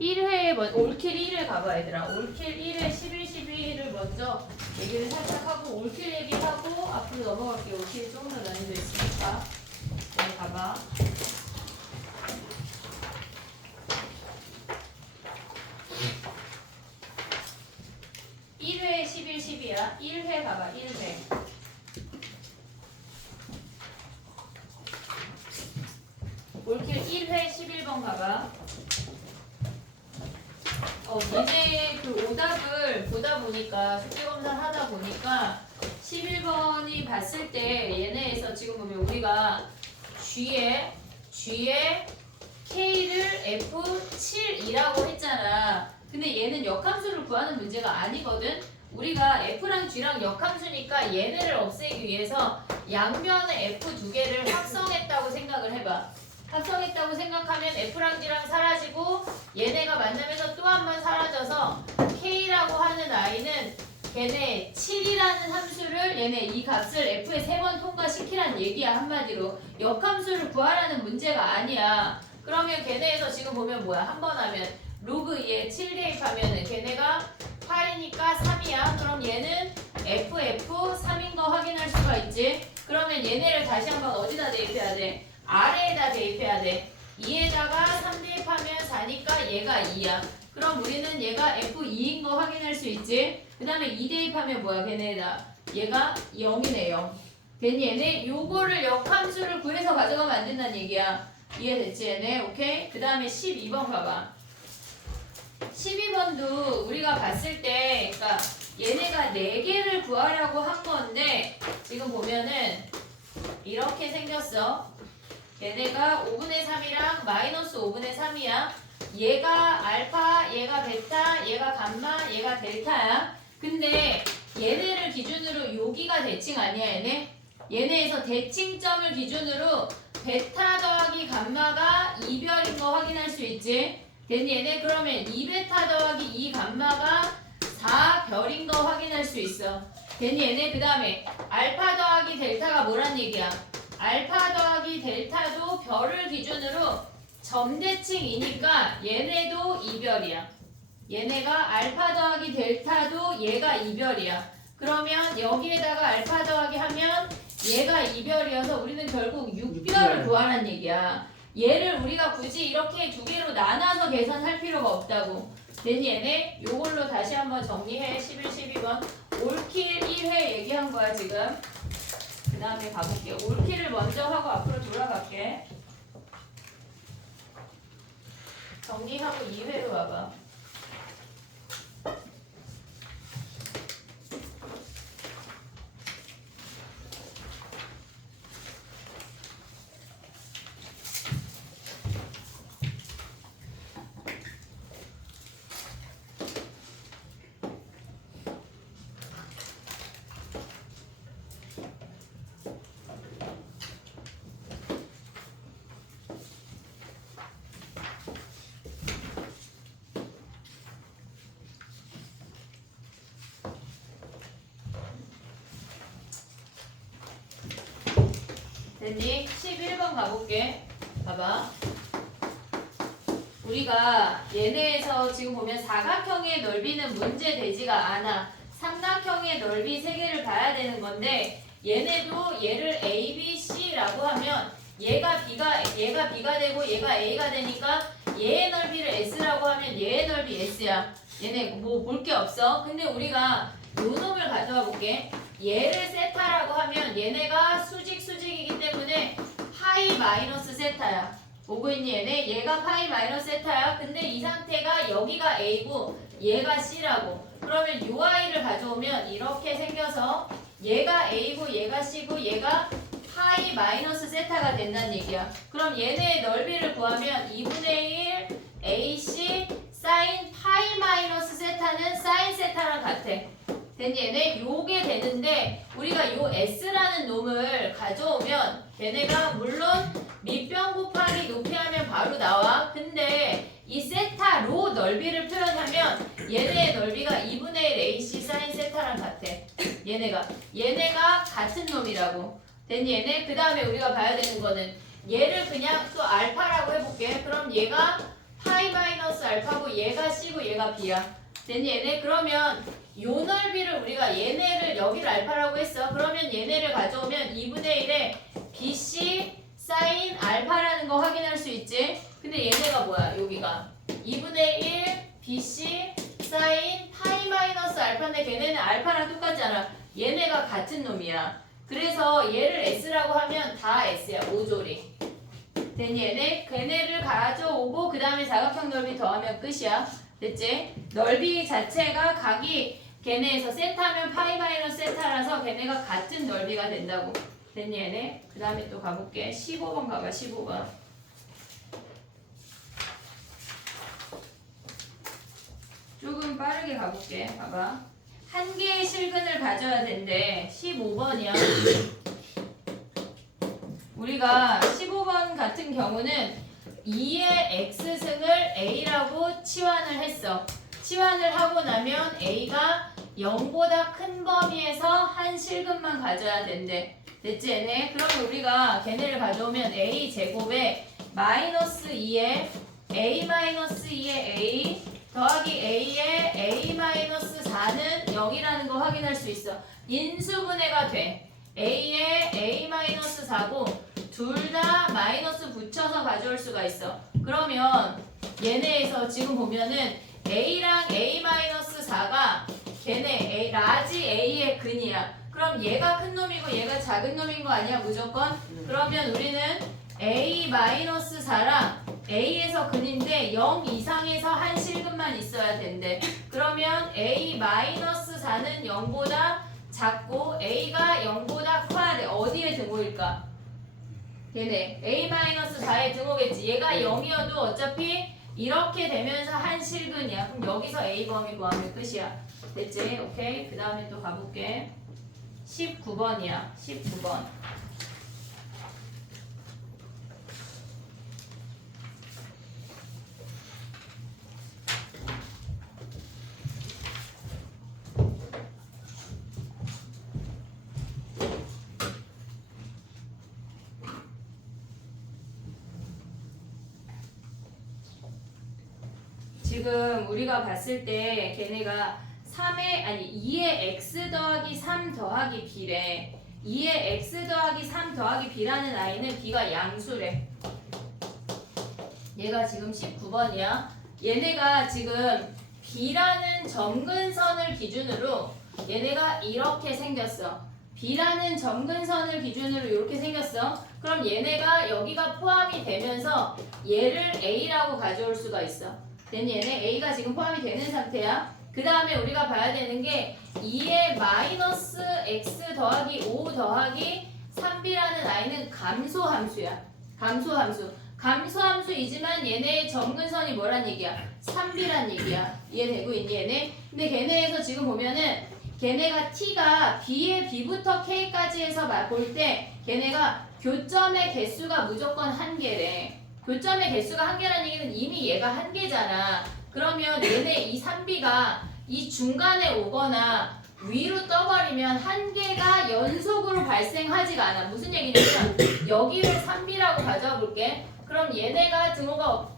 1회 올킬 1회 가봐 얘들아. 올킬 1회 11, 12를 먼저 얘기를 살짝 하고 올킬 얘기하고 앞으로 넘어갈게요. 올킬이 조금 더 난이도 있으니까. 네, 가봐. 1회 11, 12야. 1회 가봐. 1회. 올킬 1회 11번 가봐. 니네 그 오답을 보다 보니까 숙제검사를 하다 보니까 11번이 봤을 때 얘네에서 지금 보면 우리가 G에 K를 F7이라고 했잖아. 근데 얘는 역함수를 구하는 문제가 아니거든. 우리가 F랑 G랑 역함수니까 얘네를 없애기 위해서 양면의 F 두 개를 합성했다고 생각을 해봐. 합성했다고 생각하면 F랑 G랑 사라지고 얘네가 만나면서 또 한 번 사라져서 K라고 하는 아이는 걔네 7이라는 함수를 얘네 이 값을 F에 3번 통과시키라는 얘기야. 한마디로 역함수를 구하라는 문제가 아니야. 그러면 걔네에서 지금 보면 뭐야? 한 번 하면 로그 2에 7 대입하면은 걔네가 8이니까 3이야. 그럼 얘는 FF3인 거 확인할 수가 있지. 그러면 얘네를 다시 한번 어디다 대입해야 돼? 아래에다 대입해야 돼. 2에다가 3 대입하면 4니까 얘가 2야. 그럼 우리는 얘가 F2인 거 확인할 수 있지. 그 다음에 2 대입하면 뭐야? 걔네다. 얘가 0이네 0. 괜히 얘네 요거를 역함수를 구해서 가져가면 안 된다는 얘기야. 이해됐지 얘네? 오케이? 그 다음에 12번 봐봐. 12번도 우리가 봤을 때 그러니까 얘네가 4개를 구하려고 한 건데 지금 보면은 이렇게 생겼어. 얘네가 5분의 3이랑 마이너스 5분의 3이야. 얘가 알파, 얘가 베타, 얘가 감마, 얘가 델타야. 근데 얘네를 기준으로 여기가 대칭 아니야 얘네? 얘네에서 대칭점을 기준으로 베타 더하기 감마가 2별인 거 확인할 수 있지. 됐니 얘네? 그러면 2베타 더하기 2감마가 4별인 거 확인할 수 있어. 됐니 얘네? 그 다음에 알파 더하기 델타가 뭐란 얘기야? 알파 더하기 델타도 별을 기준으로 점대칭이니까 얘네도 2별이야. 얘네가 알파 더하기 델타도 얘가 2별이야. 그러면 여기에다가 알파 더하기 하면 얘가 2별이어서 우리는 결국 6별을 구하라는 얘기야. 얘를 우리가 굳이 이렇게 두 개로 나눠서 계산할 필요가 없다고. 됐니 얘네? 요걸로 다시 한번 정리해. 11, 12번 올킬 1회 얘기한 거야 지금. 그 다음에 가볼게. 올킬을 먼저 하고 앞으로 돌아갈게. 정리하고 2회로 와봐. 됐니? 11번 가볼게. 봐봐. 우리가 얘네에서 지금 보면 사각형의 넓이는 문제 되지가 않아. 삼각형의 넓이 3개를 봐야 되는 건데 얘네도 얘를 A, B, C라고 하면 얘가 B가 되고 얘가 A가 되니까 얘의 넓이를 S라고 하면 얘의 넓이 S야. 얘네 뭐 볼 게 없어. 근데 우리가 요 놈을 가져와 볼게. 얘를 세타라고 하면 얘네가 수직이기 때문에 파이 마이너스 세타야. 보고 있니 얘네? 얘가 파이 마이너스 세타야. 근데 이 상태가 여기가 A고 얘가 C라고. 그러면 요 아이를 가져오면 이렇게 생겨서 얘가 A고 얘가 C고 얘가 파이 마이너스 세타가 된다는 얘기야. 그럼 얘네의 넓이를 구하면 2분의 1 AC 사인 파이 마이너스 세타는 사인 세타랑 같아. 됐니 얘네? 요게 되는데 우리가 요 S라는 놈을 가져오면 얘네가 물론 밑변 곱하기 높이 하면 바로 나와. 근데 이 세타로 넓이를 표현하면 얘네의 넓이가 2분의 1 AC 사인 세타랑 같아. 얘네가 같은 놈이라고. 됐니 얘네? 그 다음에 우리가 봐야 되는 거는 얘를 그냥 또 알파라고 해볼게. 그럼 얘가 파이 마이너스 알파고 얘가 C고 얘가 B야. 됐니 얘네? 그러면 요 넓이를 우리가 얘네를 여기를 알파라고 했어. 그러면 얘네를 가져오면 2분의 1에 BC 사인 알파라는 거 확인할 수 있지? 근데 얘네가 뭐야? 여기가 2분의 1 BC 사인 파이 마이너스 알파인데 걔네는 알파랑 똑같잖아. 얘네가 같은 놈이야. 그래서 얘를 S라고 하면 다 S야. 오조리. 됐니 얘네? 걔네를 가져오고 그 다음에 사각형 넓이 더하면 끝이야. 됐지? 넓이 자체가 각이 걔네에서 세타면 파이 마이너스 세타라서 걔네가 같은 넓이가 된다고. 됐니 얘네? 그 다음에 또 가볼게. 15번 가봐. 15번. 조금 빠르게 가볼게. 봐봐. 한 개의 실근을 가져야 된대. 15번이야. 우리가 15번 같은 경우는 2의 x승을 a라고 치환을 했어. 치환을 하고 나면 a가 0보다 큰 범위에서 한 실근만 가져야 된대. 됐지 얘네? 그러면 우리가 걔네를 가져오면 a 제곱에 마이너스 2에 a 마이너스 2의 a 더하기 a의 a 마이너스 4는 0이라는 거 확인할 수 있어. 인수분해가 돼. a의 a 마이너스 4고 둘 다 마이너스 붙여서 가져올 수가 있어. 그러면 얘네에서 지금 보면은 a랑 a 마이너스 4가 걔네 a, 라지 a의 근이야. 그럼 얘가 큰 놈이고 얘가 작은 놈인 거 아니야 무조건? 그러면 우리는 a 마이너스 4랑 a에서 근인데 0 이상에서 한 실근만 있어야 된대. 그러면 a 마이너스 4는 0보다 작고 a가 0보다 커야 돼. 어디에 등호일까? 얘네 a-4에 등호겠지. 얘가 0이어도 어차피 이렇게 되면서 한 실근이야. 그럼 여기서 a 범위 구하면 끝이야. 됐지? 오케이. 그 다음에 또 가볼게. 19번이야. 19번. 지금 우리가 봤을 때 걔네가 2의 x 더하기 3 더하기 b래. 2의 x 더하기 3 더하기 b라는 아이는 b가 양수래. 얘가 지금 19번이야. 얘네가 지금 b라는 점근선을 기준으로 얘네가 이렇게 생겼어. b라는 점근선을 기준으로 이렇게 생겼어. 그럼 얘네가 여기가 포함이 되면서 얘를 a라고 가져올 수가 있어. 됐니 얘네? a가 지금 포함이 되는 상태야. 그 다음에 우리가 봐야 되는 게 2의 마이너스 x 더하기 5 더하기 3b라는 아이는 감소함수야. 감소함수. 감소함수이지만 얘네의 점근선이 뭐란 얘기야? 3b란 얘기야. 이해되고 있니 얘네? 근데 걔네에서 지금 보면은 걔네가 t가 b의 b부터 k까지 해서 볼 때 걔네가 교점의 개수가 무조건 한 개래. 교점의 개수가 한 개라는 얘기는 이미 얘가 한 개잖아. 그러면 얘네 이 3b가 이 중간에 오거나 위로 떠버리면 한 개가 연속으로 발생하지가 않아. 무슨 얘기냐면 여기를 3b라고 가져와 볼게. 그럼 얘네가 등호가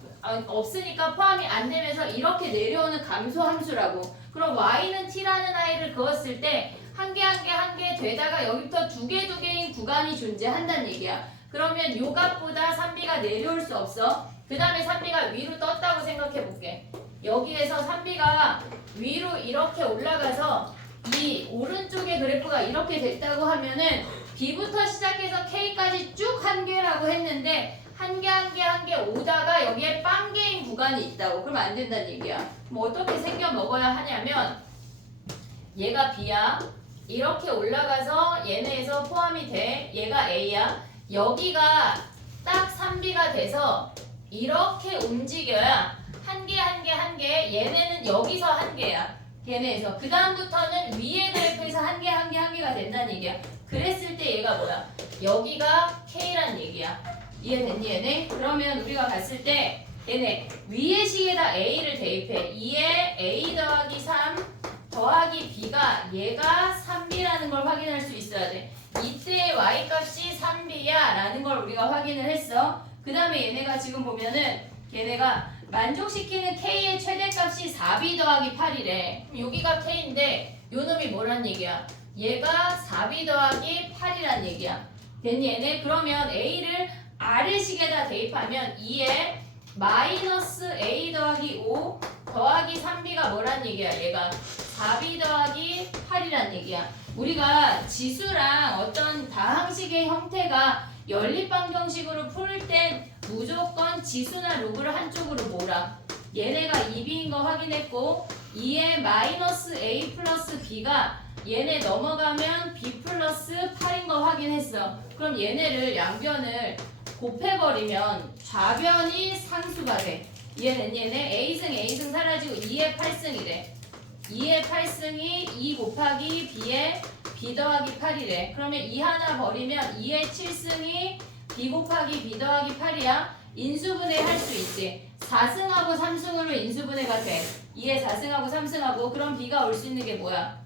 없으니까 포함이 안 되면서 이렇게 내려오는 감소함수라고. 그럼 y는 t라는 아이를 그었을 때 한 개 한 개 한 개 되다가 여기부터 두 개인 구간이 존재한다는 얘기야. 그러면 요 값보다 3b가 내려올 수 없어. 그 다음에 3b가 위로 떴다고 생각해 볼게. 여기에서 3b가 위로 이렇게 올라가서 이 오른쪽의 그래프가 이렇게 됐다고 하면은 b부터 시작해서 k까지 쭉 한 개라고 했는데 한 개 한 개 한 개 오다가 여기에 빵 개인 구간이 있다고. 그럼 안 된다는 얘기야. 뭐 어떻게 생겨 먹어야 하냐면 얘가 b야. 이렇게 올라가서 얘네에서 포함이 돼. 얘가 a야. 여기가 딱 3b가 돼서 이렇게 움직여야 한 개 한 개 한 개 얘네는 여기서 한 개야. 걔네에서 그 다음부터는 위의 그래프에서 한 개 한 개 한 개가 된다는 얘기야. 그랬을 때 얘가 뭐야? 여기가 k란 얘기야. 이해됐니 얘네? 그러면 우리가 봤을 때 얘네 위의 식에다 a를 대입해. 2에 a 더하기 3 더하기 b가 얘가 3b라는 걸 확인할 수 있어야 돼. 이때 y값이 3b야 라는 걸 우리가 확인을 했어. 그 다음에 얘네가 지금 보면은 얘네가 만족시키는 k의 4b 더하기 8이래. 그럼 여기가 k인데 요 놈이 뭐란 얘기야? 얘가 4b 더하기 8이란 얘기야. 됐니 얘네? 그러면 a를 아래식에다 대입하면 2에 마이너스 a 더하기 5 더하기 3b가 뭐란 얘기야? 얘가 4b 더하기 8이란 얘기야. 우리가 지수랑 어떤 다항식의 형태가 연립방정식으로 풀 땐 무조건 지수나 로그를 한쪽으로 몰아. 얘네가 2b인 거 확인했고 2에 마이너스 a 플러스 b가 얘네 넘어가면 b 플러스 8인 거 확인했어. 그럼 얘네를 양변을 곱해버리면 좌변이 상수가 돼. 이해됐니? 얘네 a승 사라지고 2의 8승이래. 2의 8승이 2 곱하기 b의 b 더하기 8이래. 그러면 2 하나 버리면 2의 7승이 b 곱하기 b 더하기 8이야. 인수분해 할 수 있지. 4승하고 3승으로 인수분해가 돼. 2의 4승하고 3승하고 그럼 b가 올 수 있는 게 뭐야?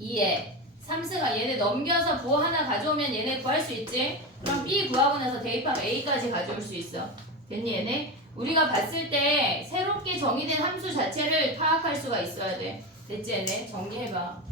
2에 3승아 얘네 넘겨서 부호 하나 가져오면 얘네 구할 수 있지. 그럼 b 구하고 나서 대입하면 a까지 가져올 수 있어. 됐니 얘네? 우리가 봤을 때 새롭게 정의된 함수 자체를 파악할 수가 있어야 돼. 됐지 얘네? 정리해봐.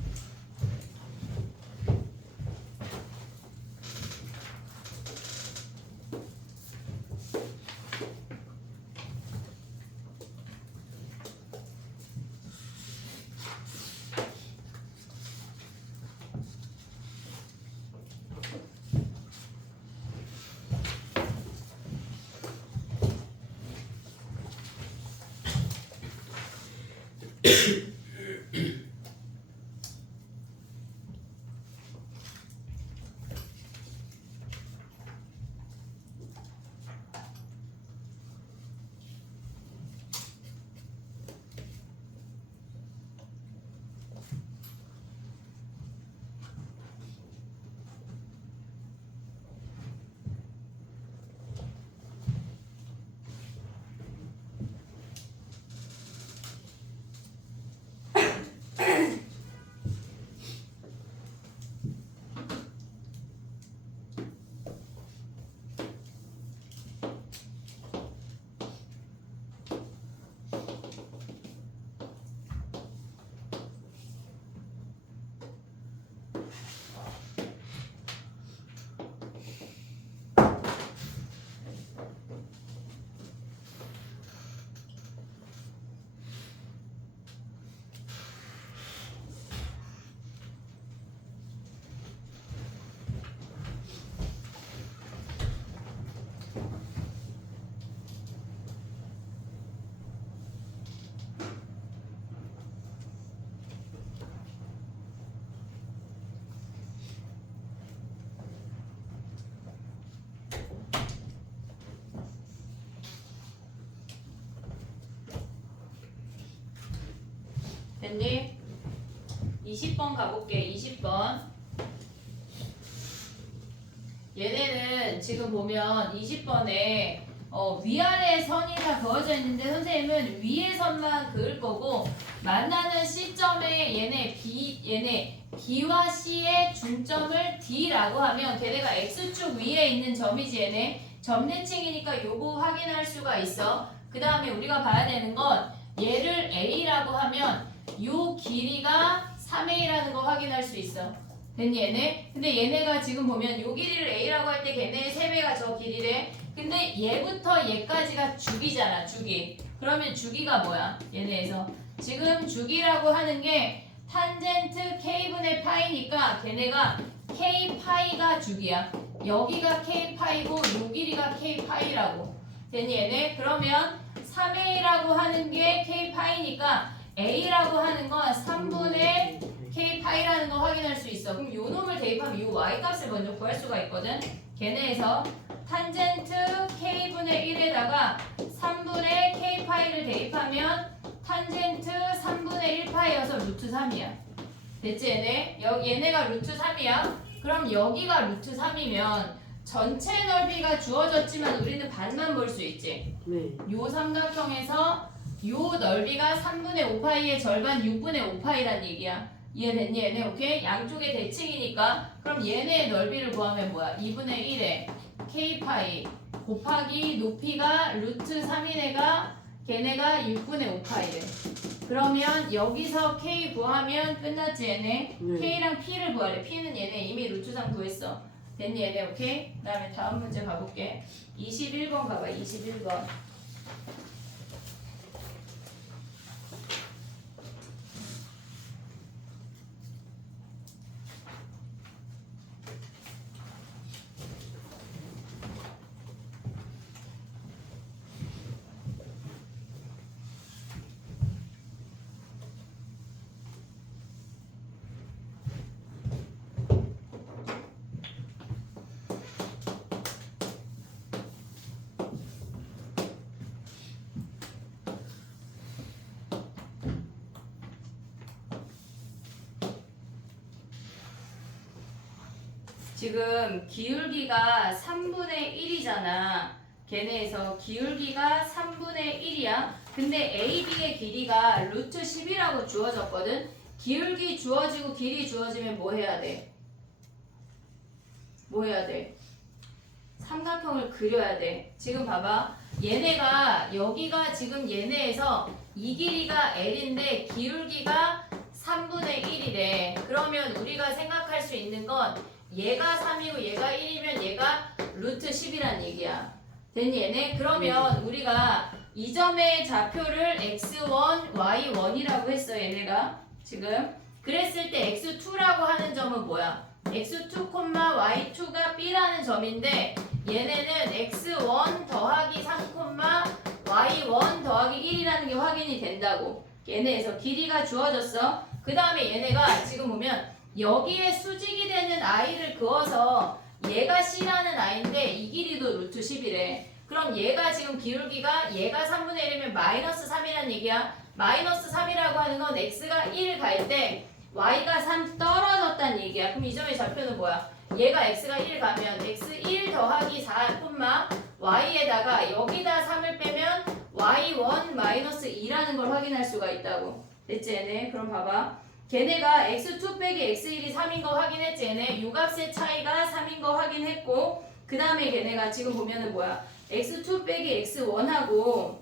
됐니? 20번 가볼게. 20번. 얘네는 지금 보면 20번에 위아래 선이 다 그어져 있는데 선생님은 위에 선만 그을 거고 만나는 시점에 얘네 B와 C의 중점을 D라고 하면 걔네가 X축 위에 있는 점이지 얘네 점대칭이니까 요거 확인할 수가 있어. 그 다음에 우리가 봐야 되는 건 얘를 A라고 하면 요 길이가 3A라는 거 확인할 수 있어. 됐니 얘네? 근데 얘네가 지금 보면 요 길이를 A라고 할 때 걔네의 3배가 저 길이래. 근데 얘부터 얘까지가 주기잖아. 주기. 그러면 주기가 뭐야? 얘네에서 지금 주기라고 하는 게 탄젠트 K분의 파이니까 걔네가 K 파이가 주기야. 여기가 K 파이고 요 길이가 K 파이라고. 됐니 얘네? 그러면 3A라고 하는 게 K 파이니까 A라고 하는 건 3분의 K 파이라는 거 확인할 수 있어. 그럼 요 놈을 대입하면 요 Y 값을 먼저 구할 수가 있거든. 걔네에서 탄젠트 K분의 1에다가 3분의 K 파이를 대입하면 탄젠트 3분의 1 파이여서 루트 3이야. 됐지 얘네? 얘네가 루트 3이야. 그럼 여기가 루트 3이면 전체 넓이가 주어졌지만 우리는 반만 볼 수 있지. 네. 요 삼각형에서 요 넓이가 3분의 5파이의 절반 6분의 5파이란 얘기야. 이해됐니 얘네? 오케이? 양쪽의 대칭이니까 그럼 얘네의 넓이를 구하면 뭐야? 2분의 1에 K파이 곱하기 높이가 루트 3인 애가 걔네가 6분의 5파이래. 그러면 여기서 K 구하면 끝났지 얘네. 네. K랑 P를 구하래. P는 얘네 이미 루트상 구했어. 됐니 얘네 오케이? 그 다음에 다음 문제 가볼게. 21번 가봐 21번. 지금 기울기가 3분의 1이잖아. 걔네에서 기울기가 3분의 1이야. 근데 AB의 길이가 루트 10이라고 주어졌거든. 기울기 주어지고 길이 주어지면 뭐 해야 돼? 뭐 해야 돼? 삼각형을 그려야 돼. 지금 봐봐. 얘네가 여기가 지금 얘네에서 이 길이가 L인데 기울기가 3분의 1이래. 그러면 우리가 생각할 수 있는 건 얘가 3이고 얘가 1이면 얘가 루트 10이란 얘기야. 됐니 얘네? 그러면 우리가 이 점의 좌표를 x1, y1이라고 했어 얘네가 지금. 그랬을 때 x2라고 하는 점은 뭐야? x2, y2가 b라는 점인데 얘네는 x1 더하기 3, y1 더하기 1이라는 게 확인이 된다고. 얘네에서 길이가 주어졌어. 그 다음에 얘네가 지금 보면 여기에 수직이 되는 i를 그어서 얘가 c라는 i인데 이 길이도 루트 10이래. 그럼 얘가 지금 기울기가 얘가 3분의 1이면 마이너스 3이란 얘기야. 마이너스 3이라고 하는 건 x가 1 갈 때 y가 3 떨어졌다는 얘기야. 그럼 이 점의 좌표는 뭐야? 얘가 x가 1 가면 x1 더하기 4, y에다가 여기다 3을 빼면 y1 마이너스 2라는 걸 확인할 수가 있다고. 됐지 얘네? 그럼 봐봐. 걔네가 x2 빼기 x1이 3인 거 확인했지 얘네. 유값의 차이가 3인 거 확인했고 그 다음에 걔네가 지금 보면은 뭐야? x2 빼기 x1하고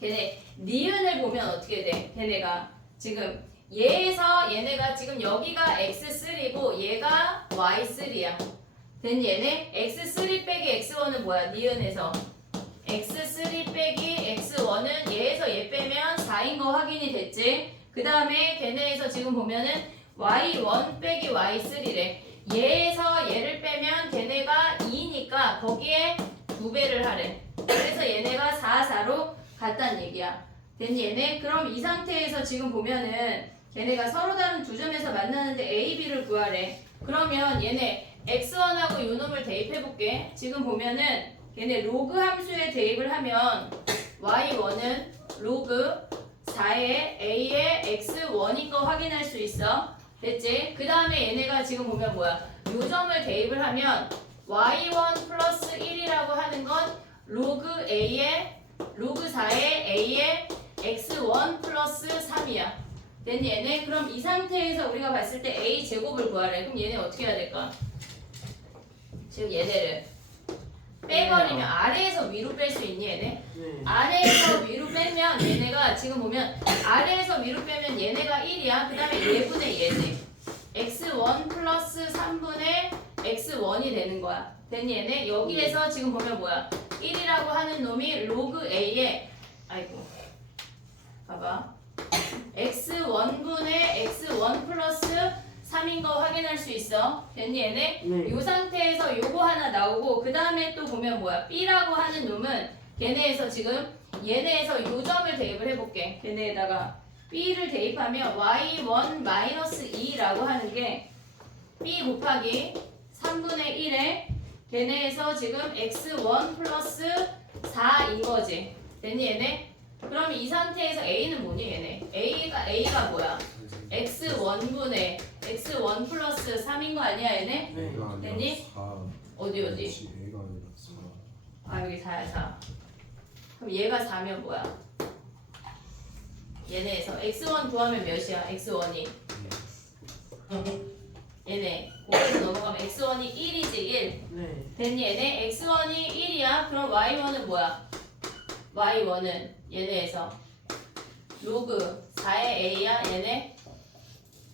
걔네 니은을 보면 어떻게 돼? 걔네가 지금 얘에서 얘네가 지금 여기가 x3고 얘가 y3야. 된 얘네 x3 빼기 x1은 뭐야? 니은에서 x3 빼기 x1은 얘에서 얘 빼면 4인 거 확인이 됐지? 그 다음에 걔네에서 지금 보면은 y1 빼기 y3래. 얘에서 얘를 빼면 걔네가 2니까 거기에 2배를 하래. 그래서 얘네가 4, 4로 같다는 얘기야. 됐니 얘네? 그럼 이 상태에서 지금 보면은 걔네가 서로 다른 두 점에서 만나는데 A, B를 구하래. 그러면 얘네 x1하고 요 놈을 대입해볼게. 지금 보면은 걔네 로그 함수에 대입을 하면 y1은 로그 4의 a의 x1인 거 확인할 수 있어. 됐지? 그 다음에 얘네가 지금 보면 뭐야? 요 점을 대입을 하면 y1 플러스 1이라고 하는 건 로그 4의 a의 x1 플러스 3이야. 됐니 얘네? 그럼 이 상태에서 우리가 봤을 때 a 제곱을 구하래. 그럼 얘네 어떻게 해야 될까? 지금 얘네를 빼버리면 아래에서 위로 뺄 수 있니 얘네? 네. 아래에서 위로 빼면 얘네가 지금 보면 아래에서 위로 빼면 얘네가 1이야. 그 다음에 얘분의 얘지. x1 플러스 3분의 x1이 되는 거야. 됐니 얘네? 여기에서 지금 보면 뭐야? 1이라고 하는 놈이 로그 a에 아이고 봐봐 x1분의 x1 플러스 3인 거 확인할 수 있어. 됐니 얘네? 네. 요 상태에서 요거 하나 나오고 그 다음에 또 보면 뭐야? b라고 하는 놈은 걔네에서 지금 얘네에서 요 점을 대입을 해볼게. 걔네에다가 b를 대입하면 y1 마이너스 2라고 하는 게 b 곱하기 3분의 1에 걔네에서 지금 x1 플러스 4인 거지. 됐니 얘네? 그럼 이 상태에서 a는 뭐니 얘네? a가 뭐야? x1분의 x1 플러스 3인 거 아니야 얘네? 네. 됐니? 어디? A가 아니라 4. 아 여기 4야 4. 그럼 얘가 4면 뭐야? 얘네에서 x1 구하면 몇이야? x1이 얘네 5에서 넘어가면 x1이 1이지 1. 네. 됐니 얘네? x1이 1이야. 그럼 y1은 뭐야? y1은 얘네에서 로그 4의 a야 얘네.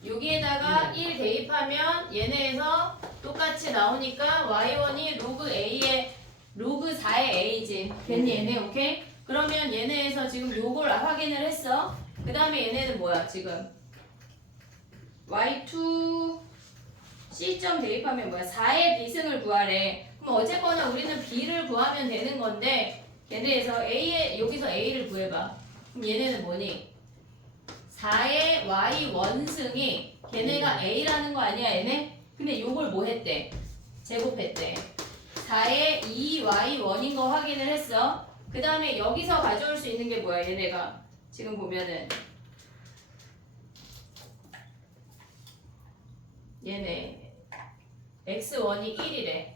여기에다가 1 대입하면 얘네에서 똑같이 나오니까 y1이 로그 a의 로그 4의 a지. 됐니 얘네? 오케이? 그러면 얘네에서 지금 요걸 확인을 했어. 그 다음에 얘네는 뭐야 지금? y2 C점 대입하면 뭐야? 4의 비승을 구하래. 그럼 어쨌거나 우리는 B를 구하면 되는 건데 얘네에서 A의 여기서 A를 구해봐. 그럼 얘네는 뭐니? 4의 Y1승이 걔네가 A라는 거 아니야 얘네? 근데 요걸 뭐 했대? 제곱했대. 4의 2Y1인 거 확인을 했어. 그 다음에 여기서 가져올 수 있는 게 뭐야 얘네가? 지금 보면은 얘네 x1이 1이래.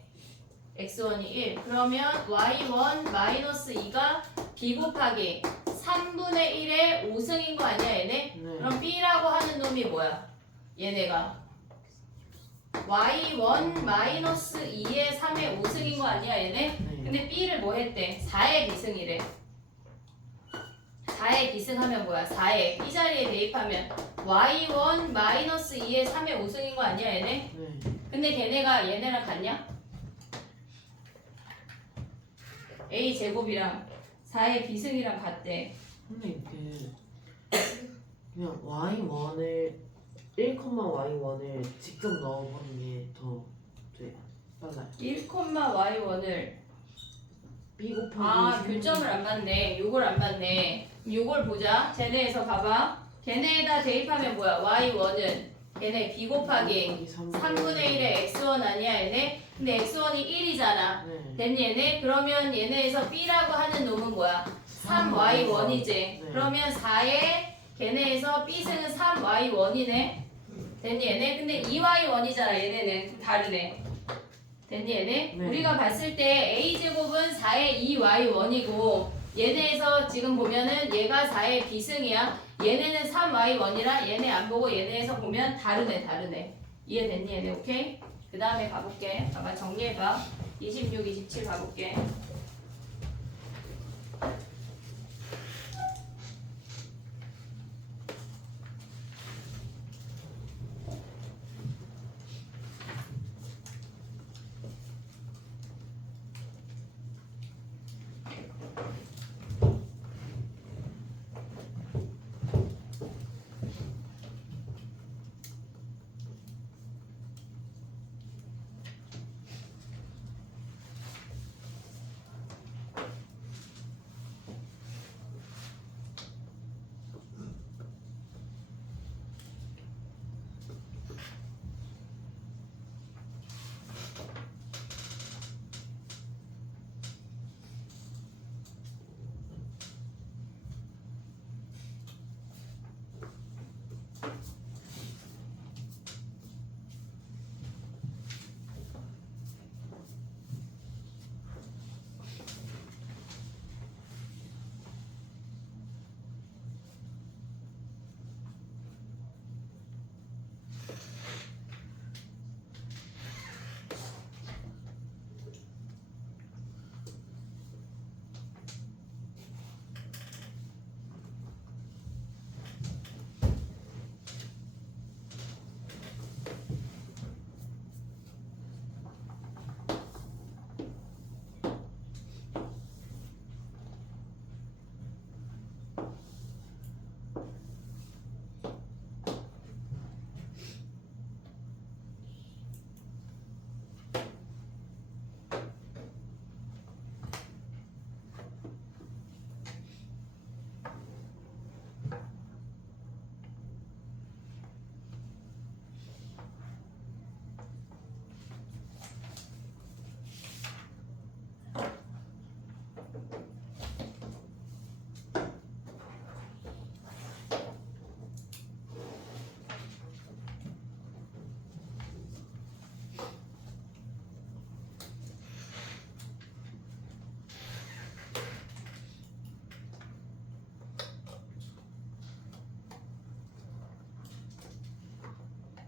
x1이 1. 그러면 y1 마이너스 2가 b 곱하기 3분의 1의 5승인 거 아니야 얘네? 네. 그럼 b라고 하는 놈이 뭐야? 얘네가 y1 마이너스 2의 3의 5승인 거 아니야 얘네? 네. 근데 b를 뭐 했대? 4의 비승이래. 4의 비승하면 뭐야? 4의 이 자리에 대입하면 y1 마이너스 2의 3의 5승인 거 아니야 얘네? 네. 근데 걔네가 얘네랑 같냐? a 제곱이랑 4의 비승이랑 같대. 선생님 그냥 y1을 1,y1을 직접 넣어보는 게 더 빨라요. 1,y1을 b 곱하기 아 3. 교점을 안 맞네. 요걸 안 맞네. 요걸 보자. 쟤네에서 봐봐. 걔네에다 대입하면 뭐야? y1은 걔네 b 곱하기 3분의 1의 x1 아니야 얘네? 근데 x1이 1이잖아. 네. 됐니 얘네? 그러면 얘네에서 b라고 하는 놈은 뭐야? 3y1이지. 네. 그러면 4의 걔네에서 b승은 3y1이네. 됐니 얘네? 근데 2y1이잖아 얘네는. 다르네. 됐니 얘네? 네. 우리가 봤을 때 a제곱은 4의 2y1이고 얘네에서 지금 보면은 얘가 4의 비승이야. 얘네는 3y1이라 얘네 안 보고 얘네에서 보면 다르네. 이해됐니 얘네? 오케이? 그 다음에 가볼게. 봐봐 정리해봐. 26, 27 가볼게.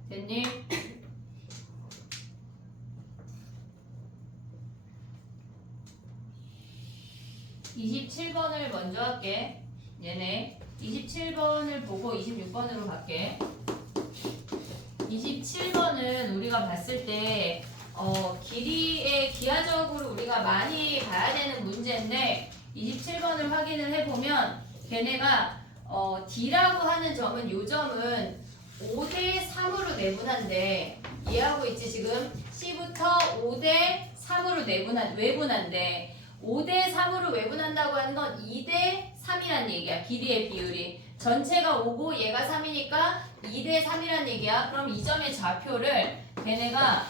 됐니? 27번을 먼저 할게. 얘네 27번을 보고 26번으로 갈게. 27번은 우리가 봤을 때 길이의 기하적으로 우리가 많이 봐야 되는 문제인데 27번을 확인을 해보면 걔네가 D라고 하는 점은 요 점은 5대 3으로 내분한데 이해하고 있지 지금? C부터 5대 3으로 외분한데 5대 3으로 외분한다고 하는 건 2대 3이란 얘기야. 길이의 비율이. 전체가 5고 얘가 3이니까 2대 3이란 얘기야. 그럼 이 점의 좌표를 얘네가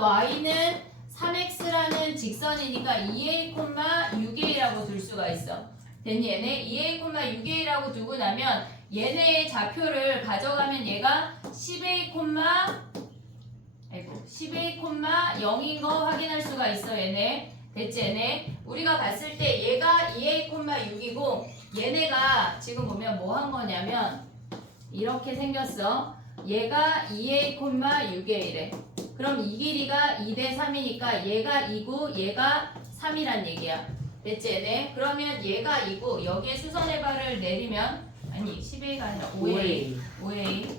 y는 3x라는 직선이니까 2a, 6a라고 둘 수가 있어. 됐니? 얘네 2a, 6a라고 두고 나면 얘네의 좌표를 가져가면 얘가 10a, 0인 거 확인할 수가 있어. 얘네. 됐지? 얘네. 우리가 봤을 때 얘가 2a, 6이고 얘네가 지금 보면 뭐 한 거냐면 이렇게 생겼어. 얘가 2a, 6a래. 그럼 이 길이가 2대 3이니까 얘가 2고 얘가 3이란 얘기야. 됐지? 얘네. 그러면 얘가 2고 여기에 수선의 발을 내리면 아니 10a가 아니라 5a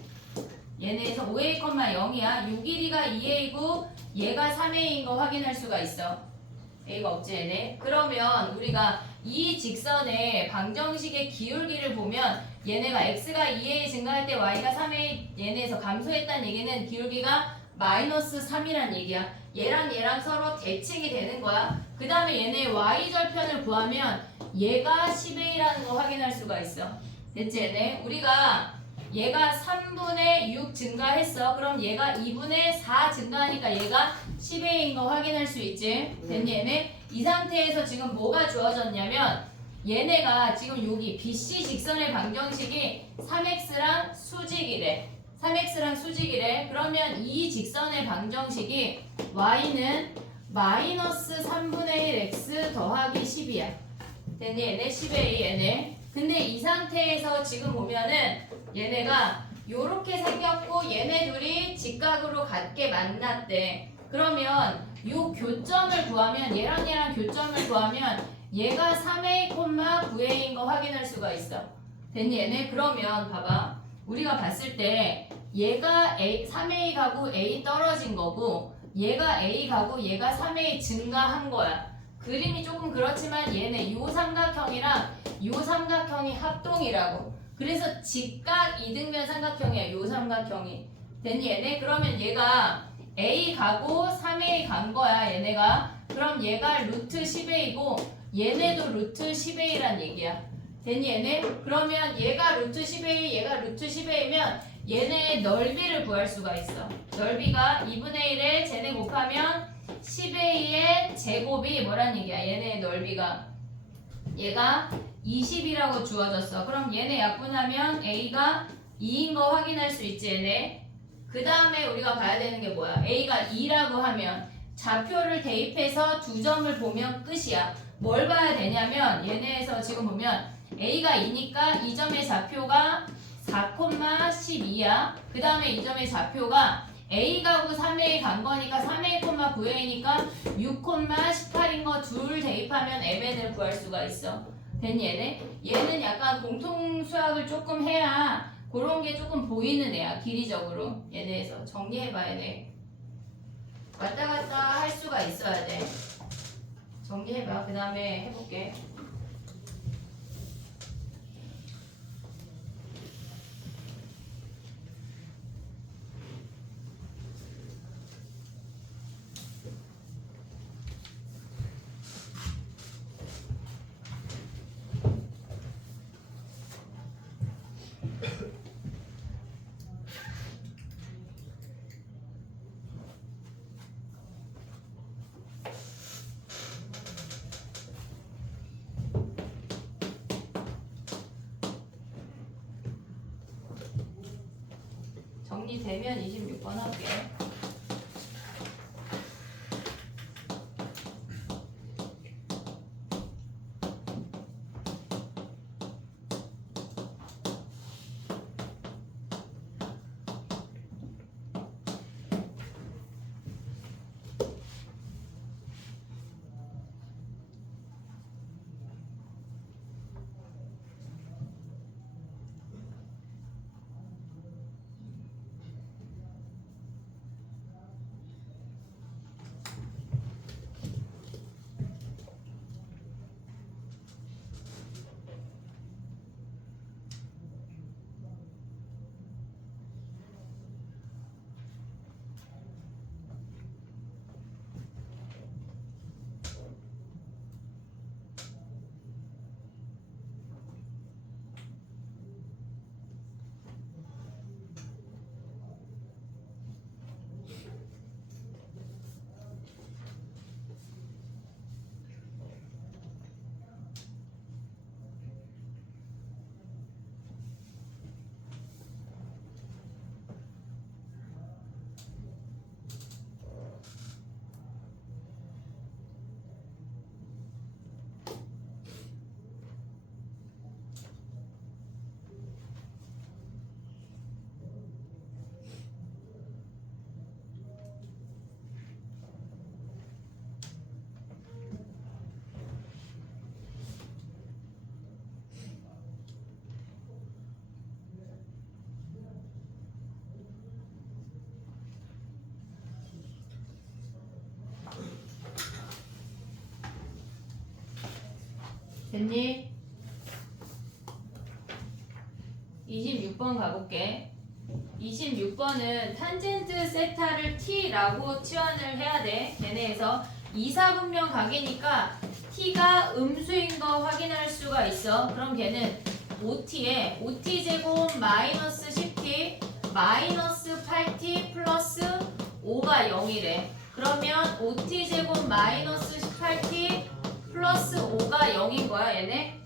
얘네에서 5a, 0이야. 요 길이가 2a고 얘가 3a인 거 확인할 수가 있어. a가 없지 얘네. 그러면 우리가 이 직선의 방정식의 기울기를 보면 얘네가 x가 2a 증가할 때 y가 3a 얘네에서 감소했다는 얘기는 기울기가 마이너스 3이란 얘기야. 얘랑 서로 대칭이 되는 거야. 그 다음에 얘네의 y절편을 구하면 얘가 10a라는 거 확인할 수가 있어. 됐지 얘네? 우리가 얘가 3분의 6 증가했어. 그럼 얘가 2분의 4 증가하니까 얘가 10a인 거 확인할 수 있지. 됐니 얘네? 이 상태에서 지금 뭐가 주어졌냐면 얘네가 지금 여기 BC 직선의 방정식이 3x랑 수직이래. 3x랑 수직이래. 그러면 이 직선의 방정식이 y는 마이너스 3분의 1x 더하기 10이야. 됐니 얘네? 10a 얘네. 근데 이 상태에서 지금 보면은 얘네가 요렇게 생겼고 얘네 둘이 직각으로 같게 만났대. 그러면 요 교점을 구하면 얘랑 교점을 구하면 얘가 3a, 9a인 거 확인할 수가 있어. 됐니 얘네? 그러면 봐봐. 우리가 봤을 때 얘가 3a 가고 a 떨어진 거고 얘가 a 가고 얘가 3a 증가한 거야. 그림이 조금 그렇지만 얘네 요 삼각형이랑 요 삼각형이 합동이라고. 그래서 직각 이등변 삼각형이야. 요 삼각형이. 됐니 얘네? 그러면 얘가 a 가고 3a 간 거야. 얘네가. 그럼 얘가 루트 10a고 얘네도 루트 10a란 얘기야. 됐니 얘네? 그러면 얘가 루트 10a 얘가 루트 10a면 얘네의 넓이를 구할 수가 있어. 넓이가 2분의 1에 쟤네 곱하면 10a의 제곱이 뭐란 얘기야. 얘네의 넓이가. 얘가 20이라고 주어졌어. 그럼 얘네 약분하면 a가 2인 거 확인할 수 있지 얘네. 그 다음에 우리가 봐야 되는 게 뭐야. a가 2라고 하면 좌표를 대입해서 두 점을 보면 끝이야. 뭘 봐야 되냐면 얘네에서 지금 보면 a가 2니까 이 점의 좌표가 4,12야. 그 다음에 이 점의 좌표가 a 가고 3a 간 거니까 3a, 9a니까 6,18인 거 둘 대입하면 mn을 구할 수가 있어. 됐니 얘네? 얘는 약간 공통수학을 조금 해야 그런 게 조금 보이는 애야. 길이적으로. 얘네에서 정리해봐 얘네. 왔다 갔다 할 수가 있어야 돼. 정리해봐. 그 다음에 해볼게. 정리되면 26번 할게. 됐니? 26번 가볼게. 26번은 탄젠트 세타를 t라고 치환을 해야 돼. 걔네에서 이사분면 각이니까 t가 음수인 거 확인할 수가 있어. 그럼 걔는 OT에 OT제곱 마이너스 10t 마이너스 8t 플러스 5가 0이래. 그러면 OT제곱 마이너스 18t 플러스 5가 0인 거야 얘네.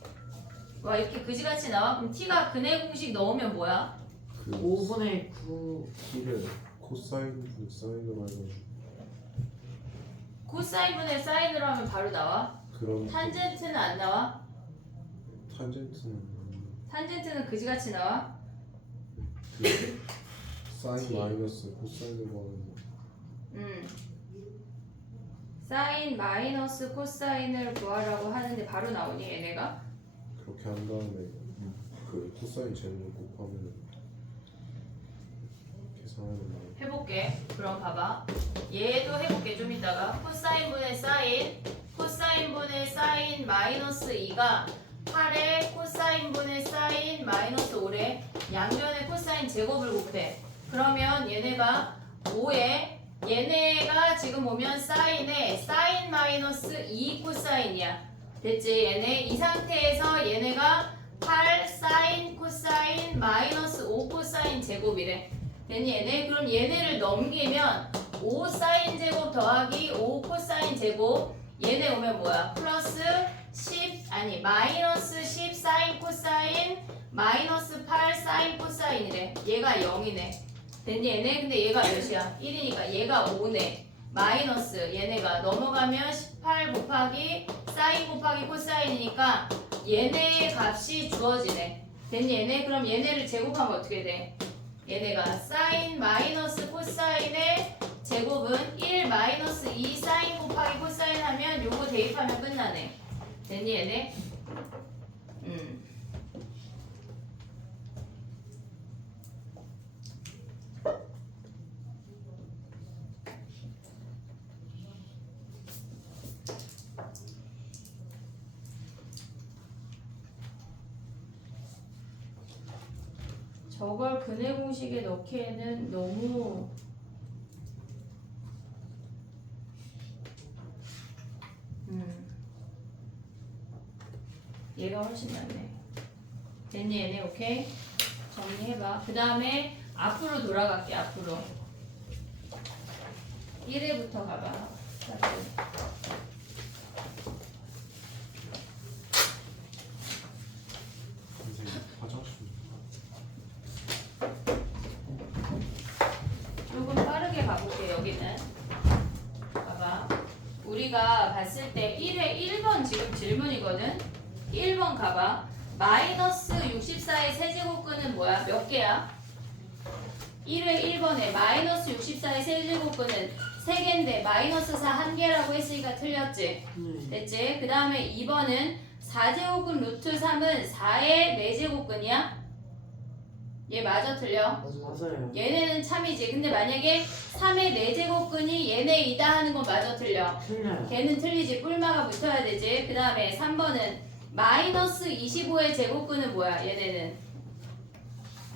와 이렇게 그지같이 나와? 그럼 t가 근해 공식 넣으면 뭐야? 그 5분의 9 t를 코사인 분의 사인으로 해가지고 코사인분의 사인으로 하면 바로 나와? 그런 탄젠트는 안 나와? 탄젠트는 탄젠트는 그지같이 나와? 그 사인 마이너스 코사인으로 하는 거. 사인 마이너스 코사인을 구하라고 하는데 바로 나오니 얘네가? 그렇게 한 다음에 그 코사인 제곱을 곱하면 계산하면 나와요. 해볼게. 그럼 봐봐. 얘도 해볼게 좀 이따가. 코사인분의 사인 마이너스 2가 8에 코사인분의 사인 마이너스 5래. 양변의 코사인 제곱을 곱해. 그러면 얘네가 5에 얘네가 지금 보면 사인에 사인 마이너스 2 코사인이야. 됐지? 얘네 이 상태에서 얘네가 8 사인 코사인 마이너스 5 코사인 제곱이래. 됐니 얘네? 그럼 얘네를 넘기면 5 사인 제곱 더하기 5 코사인 제곱 얘네 오면 뭐야? 플러스 10 아니 마이너스 10 사인 코사인 마이너스 8 사인 코사인이래. 얘가 0이네. 됐니 얘네? 근데 얘가 몇이야? 1이니까 얘가 5네. 마이너스 얘네가 넘어가면 18 곱하기 사인 곱하기 코사인이니까 얘네의 값이 주어지네. 됐니 얘네? 그럼 얘네를 제곱하면 어떻게 돼? 얘네가 사인 마이너스 코사인의 제곱은 1 마이너스 2 사인 곱하기 코사인 하면 요거 대입하면 끝나네. 됐니 얘네? 저걸 근해 공식에 넣기에는 너무 얘가 훨씬 낫네. 됐니 얘네? 오케이? 정리해봐. 그 다음에 앞으로 돌아갈게. 앞으로 1회부터 가봐. 선생님 화장실 조금 빠르게 가볼게. 여기는 봐봐. 우리가 봤을 때 1회 1번 지금 질문이거든. 1번 가봐. 마이너스 64의 세제곱근은 뭐야? 몇 개야? 1회 1번에 마이너스 64의 세제곱근은 3개인데 마이너스 4 1개라고 했으니까 틀렸지? 됐지? 그 다음에 2번은 4제곱근 루트 3은 4의 4제곱근이야? 얘 맞아 틀려? 맞아요. 얘네는 참이지. 근데 만약에 3의 4제곱근이 얘네이다 하는 건 맞아 틀려? 틀려요. 걔는 틀리지. 뿔마가 붙어야 되지. 그 다음에 3번은 마이너스 25의 제곱근은 뭐야? 얘네는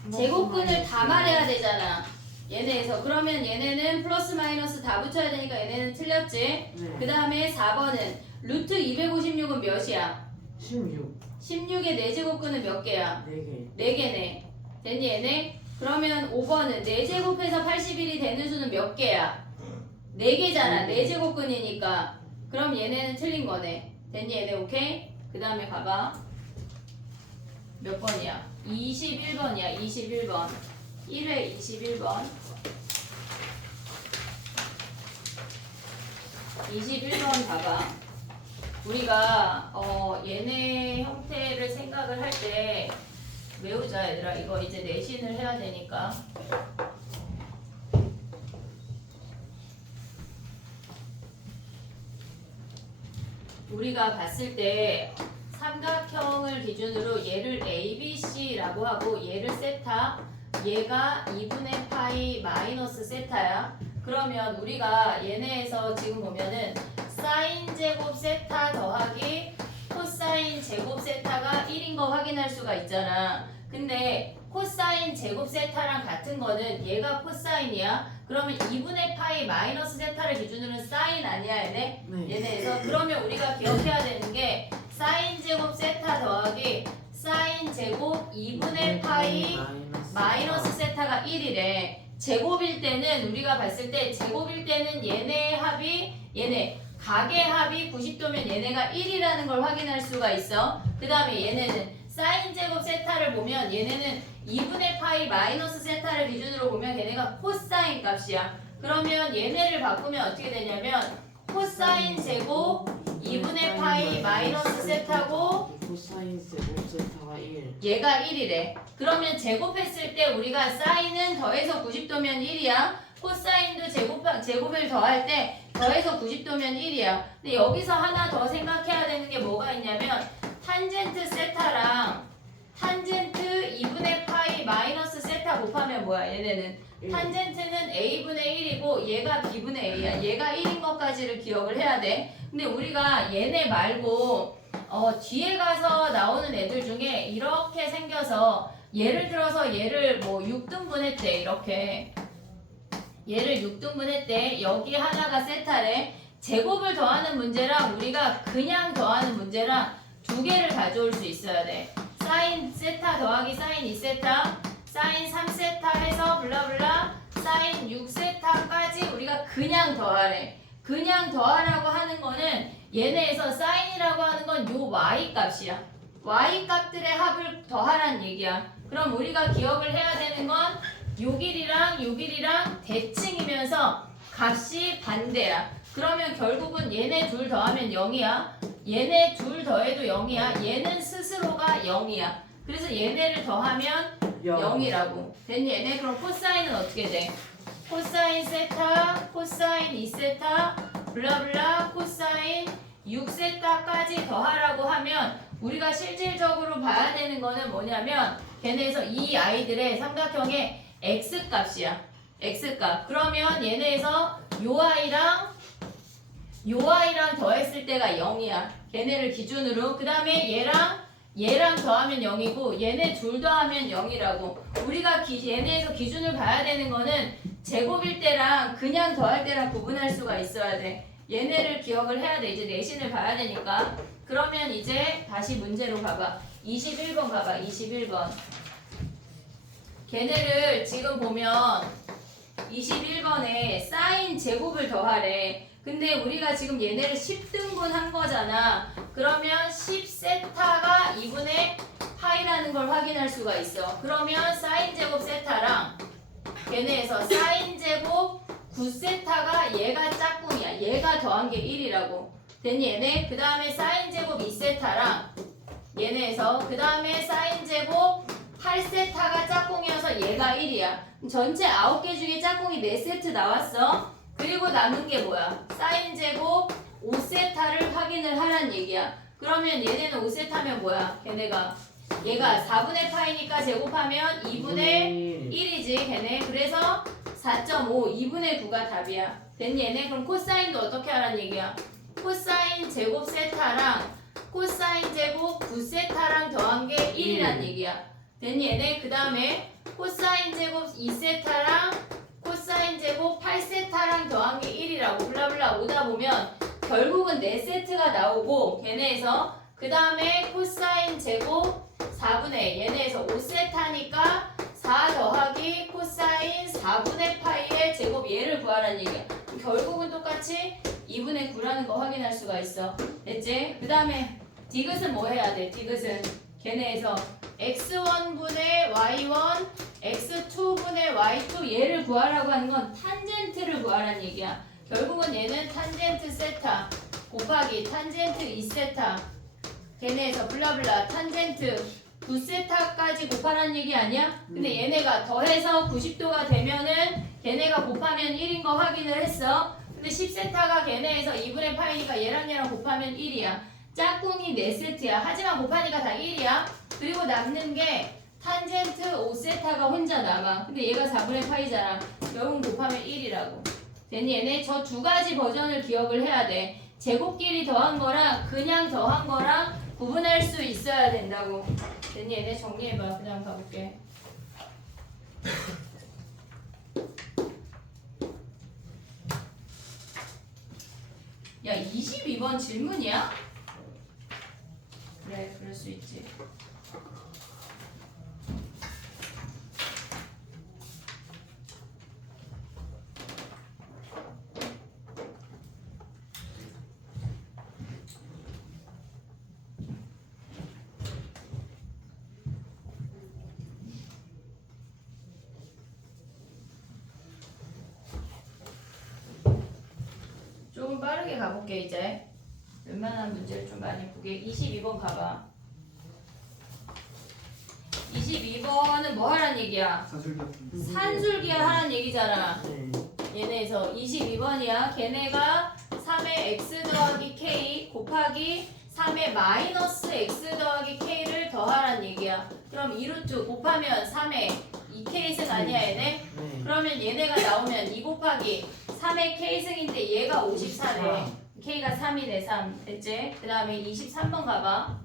제곱근을 다 말해야 되잖아. 얘네에서. 그러면 얘네는 플러스 마이너스 다 붙여야 되니까 얘네는 틀렸지. 그 네. 다음에 4번은 루트 256은 몇이야? 16. 16의 4제곱근은 몇 개야? 4개. 4개네. 됐니 얘네? 그러면 5번은 4제곱해서 81이 되는 수는 몇 개야? 4개잖아. 4제곱근이니까. 그럼 얘네는 틀린 거네. 됐니 얘네? 오케이? 그 다음에 가봐. 몇 번이야? 21번이야. 21번. 1회 21번. 21번 봐봐. 우리가 얘네 형태를 생각을 할 때 외우자 얘들아. 이거 이제 내신을 해야 되니까. 우리가 봤을 때 삼각형을 기준으로 얘를 ABC라고 하고 얘를 세타, 얘가 2분의 파이 마이너스 세타야. 그러면 우리가 얘네에서 지금 보면은 사인 제곱 세타 더하기 코사인 코사인 제곱 세타가 1인 거 확인할 수가 있잖아. 근데 코사인 제곱 세타랑 같은 거는 얘가 코사인이야. 그러면 2분의 파이 마이너스 세타를 기준으로는 사인 아니야 얘네? 네. 얘네에서 그러면 우리가 기억해야 되는 게 사인 제곱 세타 더하기 사인 제곱 2분의 파이 마이너스 세타가 1이래. 제곱일 때는 우리가 봤을 때 제곱일 때는 얘네의 합이 얘네 각의 합이 90도면 얘네가 1이라는 걸 확인할 수가 있어. 그 다음에 얘네는 사인 제곱 세타를 보면 얘네는 2분의 파이 마이너스 세타를 기준으로 보면 얘네가 코사인 값이야. 그러면 얘네를 바꾸면 어떻게 되냐면 코사인 제곱 2분의 파이 마이너스 세타고 코사인 제곱 세타가 1. 얘가 1이래. 그러면 제곱했을 때 우리가 사인은 더해서 90도면 1이야. 코사인도 제곱을 더할 때 더해서 90도면 1이야. 근데 여기서 하나 더 생각해야 되는 게 뭐가 있냐면 탄젠트 세타랑 탄젠트 2분의 파이 마이너스 세타 곱하면 뭐야 얘네는 탄젠트는 a분의 1이고 얘가 b분의 a야. 얘가 1인 것까지를 기억을 해야 돼. 근데 우리가 얘네 말고 뒤에 가서 나오는 애들 중에 이렇게 생겨서 예를 들어서 얘를 뭐 6등분 했대. 이렇게 얘를 6등분 했대. 여기 하나가 세타래. 제곱을 더하는 문제랑 우리가 그냥 더하는 문제랑 두 개를 가져올 수 있어야 돼. 사인 세타 더하기 사인 2세타 사인 3세타 해서 블라블라 사인 6세타까지 우리가 그냥 더하래. 그냥 더하라고 하는 거는 얘네에서 사인이라고 하는 건 요 y 값이야. y 값들의 합을 더하란 얘기야. 그럼 우리가 기억을 해야 되는 건 요 길이랑 대칭이면서 값이 반대야. 그러면 결국은 얘네 둘 더하면 0이야. 얘네 둘 더해도 0이야. 얘는 스스로가 0이야. 그래서 얘네를 더하면 0이라고. 됐니 얘네? 그럼 코사인은 어떻게 돼? 코사인 세타, 코사인 2세타, 블라블라, 코사인 6세타까지 더하라고 하면 우리가 실질적으로 봐야 되는 거는 뭐냐면 걔네에서 이 아이들의 삼각형의 x값이야. x값. 그러면 얘네에서 요 아이랑 더했을 때가 0이야. 걔네를 기준으로. 그 다음에 얘랑 더하면 0이고 얘네 둘 더하면 0이라고. 우리가 얘네에서 기준을 봐야 되는 거는 제곱일 때랑 그냥 더할 때랑 구분할 수가 있어야 돼. 얘네를 기억을 해야 돼. 이제 내신을 봐야 되니까. 그러면 이제 다시 문제로 가봐. 21번 가봐. 21번. 걔네를 지금 보면 21번에 사인 제곱을 더하래. 근데 우리가 지금 얘네를 10등분 한 거잖아. 그러면 10세타가 2분의 파이라는 걸 확인할 수가 있어. 그러면 사인 제곱 세타랑 걔네에서 사인 제곱 9세타가 얘가 짝꿍이야. 얘가 더한 게 1이라고. 됐니 얘네? 그 다음에 사인 제곱 2세타랑 얘네에서 그 다음에 사인 제곱 8세타가 짝꿍이어서 얘가 1이야. 전체 9개 중에 짝꿍이 4세트 나왔어. 그리고 남은 게 뭐야? 사인 제곱 5세타를 확인을 하란 얘기야. 그러면 얘네는 5세타면 뭐야? 얘가 4분의 파이니까 제곱하면 2분의 1이지 걔네. 그래서 4.5 2분의 9가 답이야. 됐니 얘네? 그럼 코사인도 어떻게 하란 얘기야? 코사인 제곱 세타랑 코사인 제곱 9세타랑 더한 게 1이란 얘기야. 됐니 얘네? 그 다음에 코사인 제곱 2세타랑 코사인 제곱 8세타랑 더한 게 1이라고 블라블라 오다 보면 결국은 4세트가 나오고 걔네에서 그 다음에 코사인 제곱 4분의 얘네에서 5세타니까 4 더하기 코사인 4분의 파이의 제곱 얘를 구하라는 얘기야. 결국은 똑같이 2분의 9라는 거 확인할 수가 있어. 됐지? 그 다음에 디귿은 뭐 해야 돼? 디귿은 걔네에서 x1분의 y1 x2분의 y2 얘를 구하라고 하는 건 탄젠트를 구하라는 얘기야. 결국은 얘는 탄젠트 세타 곱하기 탄젠트 2세타 걔네에서 블라블라 탄젠트 9세타까지 곱하라는 얘기 아니야? 근데 얘네가 더해서 90도가 되면은 걔네가 곱하면 1인 거 확인을 했어. 근데 10세타가 걔네에서 2분의 파이니까 얘랑 곱하면 1이야. 짝꿍이 4세트야. 하지만 곱하니까 다 1이야. 그리고 남는 게 탄젠트 5세타가 혼자 남아. 근데 얘가 4분의 파이잖아. 결국 곱하면 1이라고. 됐니 얘네? 저 두 가지 버전을 기억을 해야 돼. 제곱끼리 더한 거랑 그냥 더한 거랑 구분할 수 있어야 된다고. 됐니? 얘네 정리해봐. 그냥 가볼게. 야, 22번 질문이야? 그래, 그럴 수 있지. 조금 빠르게 가볼게 이제. 웬만한 문제를 좀 많이 보게. 22번 가봐. 22번은 뭐 하란 얘기야? 산술기하 하란 얘기잖아. 네. 얘네에서 22번이야. 걔네가 3의 x 더하기 k 곱하기 3의 마이너스 x 더하기 k를 더하란 얘기야. 그럼 2루트 곱하면 3의 2k승 아니야 얘네? 네. 그러면 얘네가 나오면 2 곱하기 3의 k승인데 얘가 54네. k가 3이네 3. 됐지? 그 다음에 23번 가봐.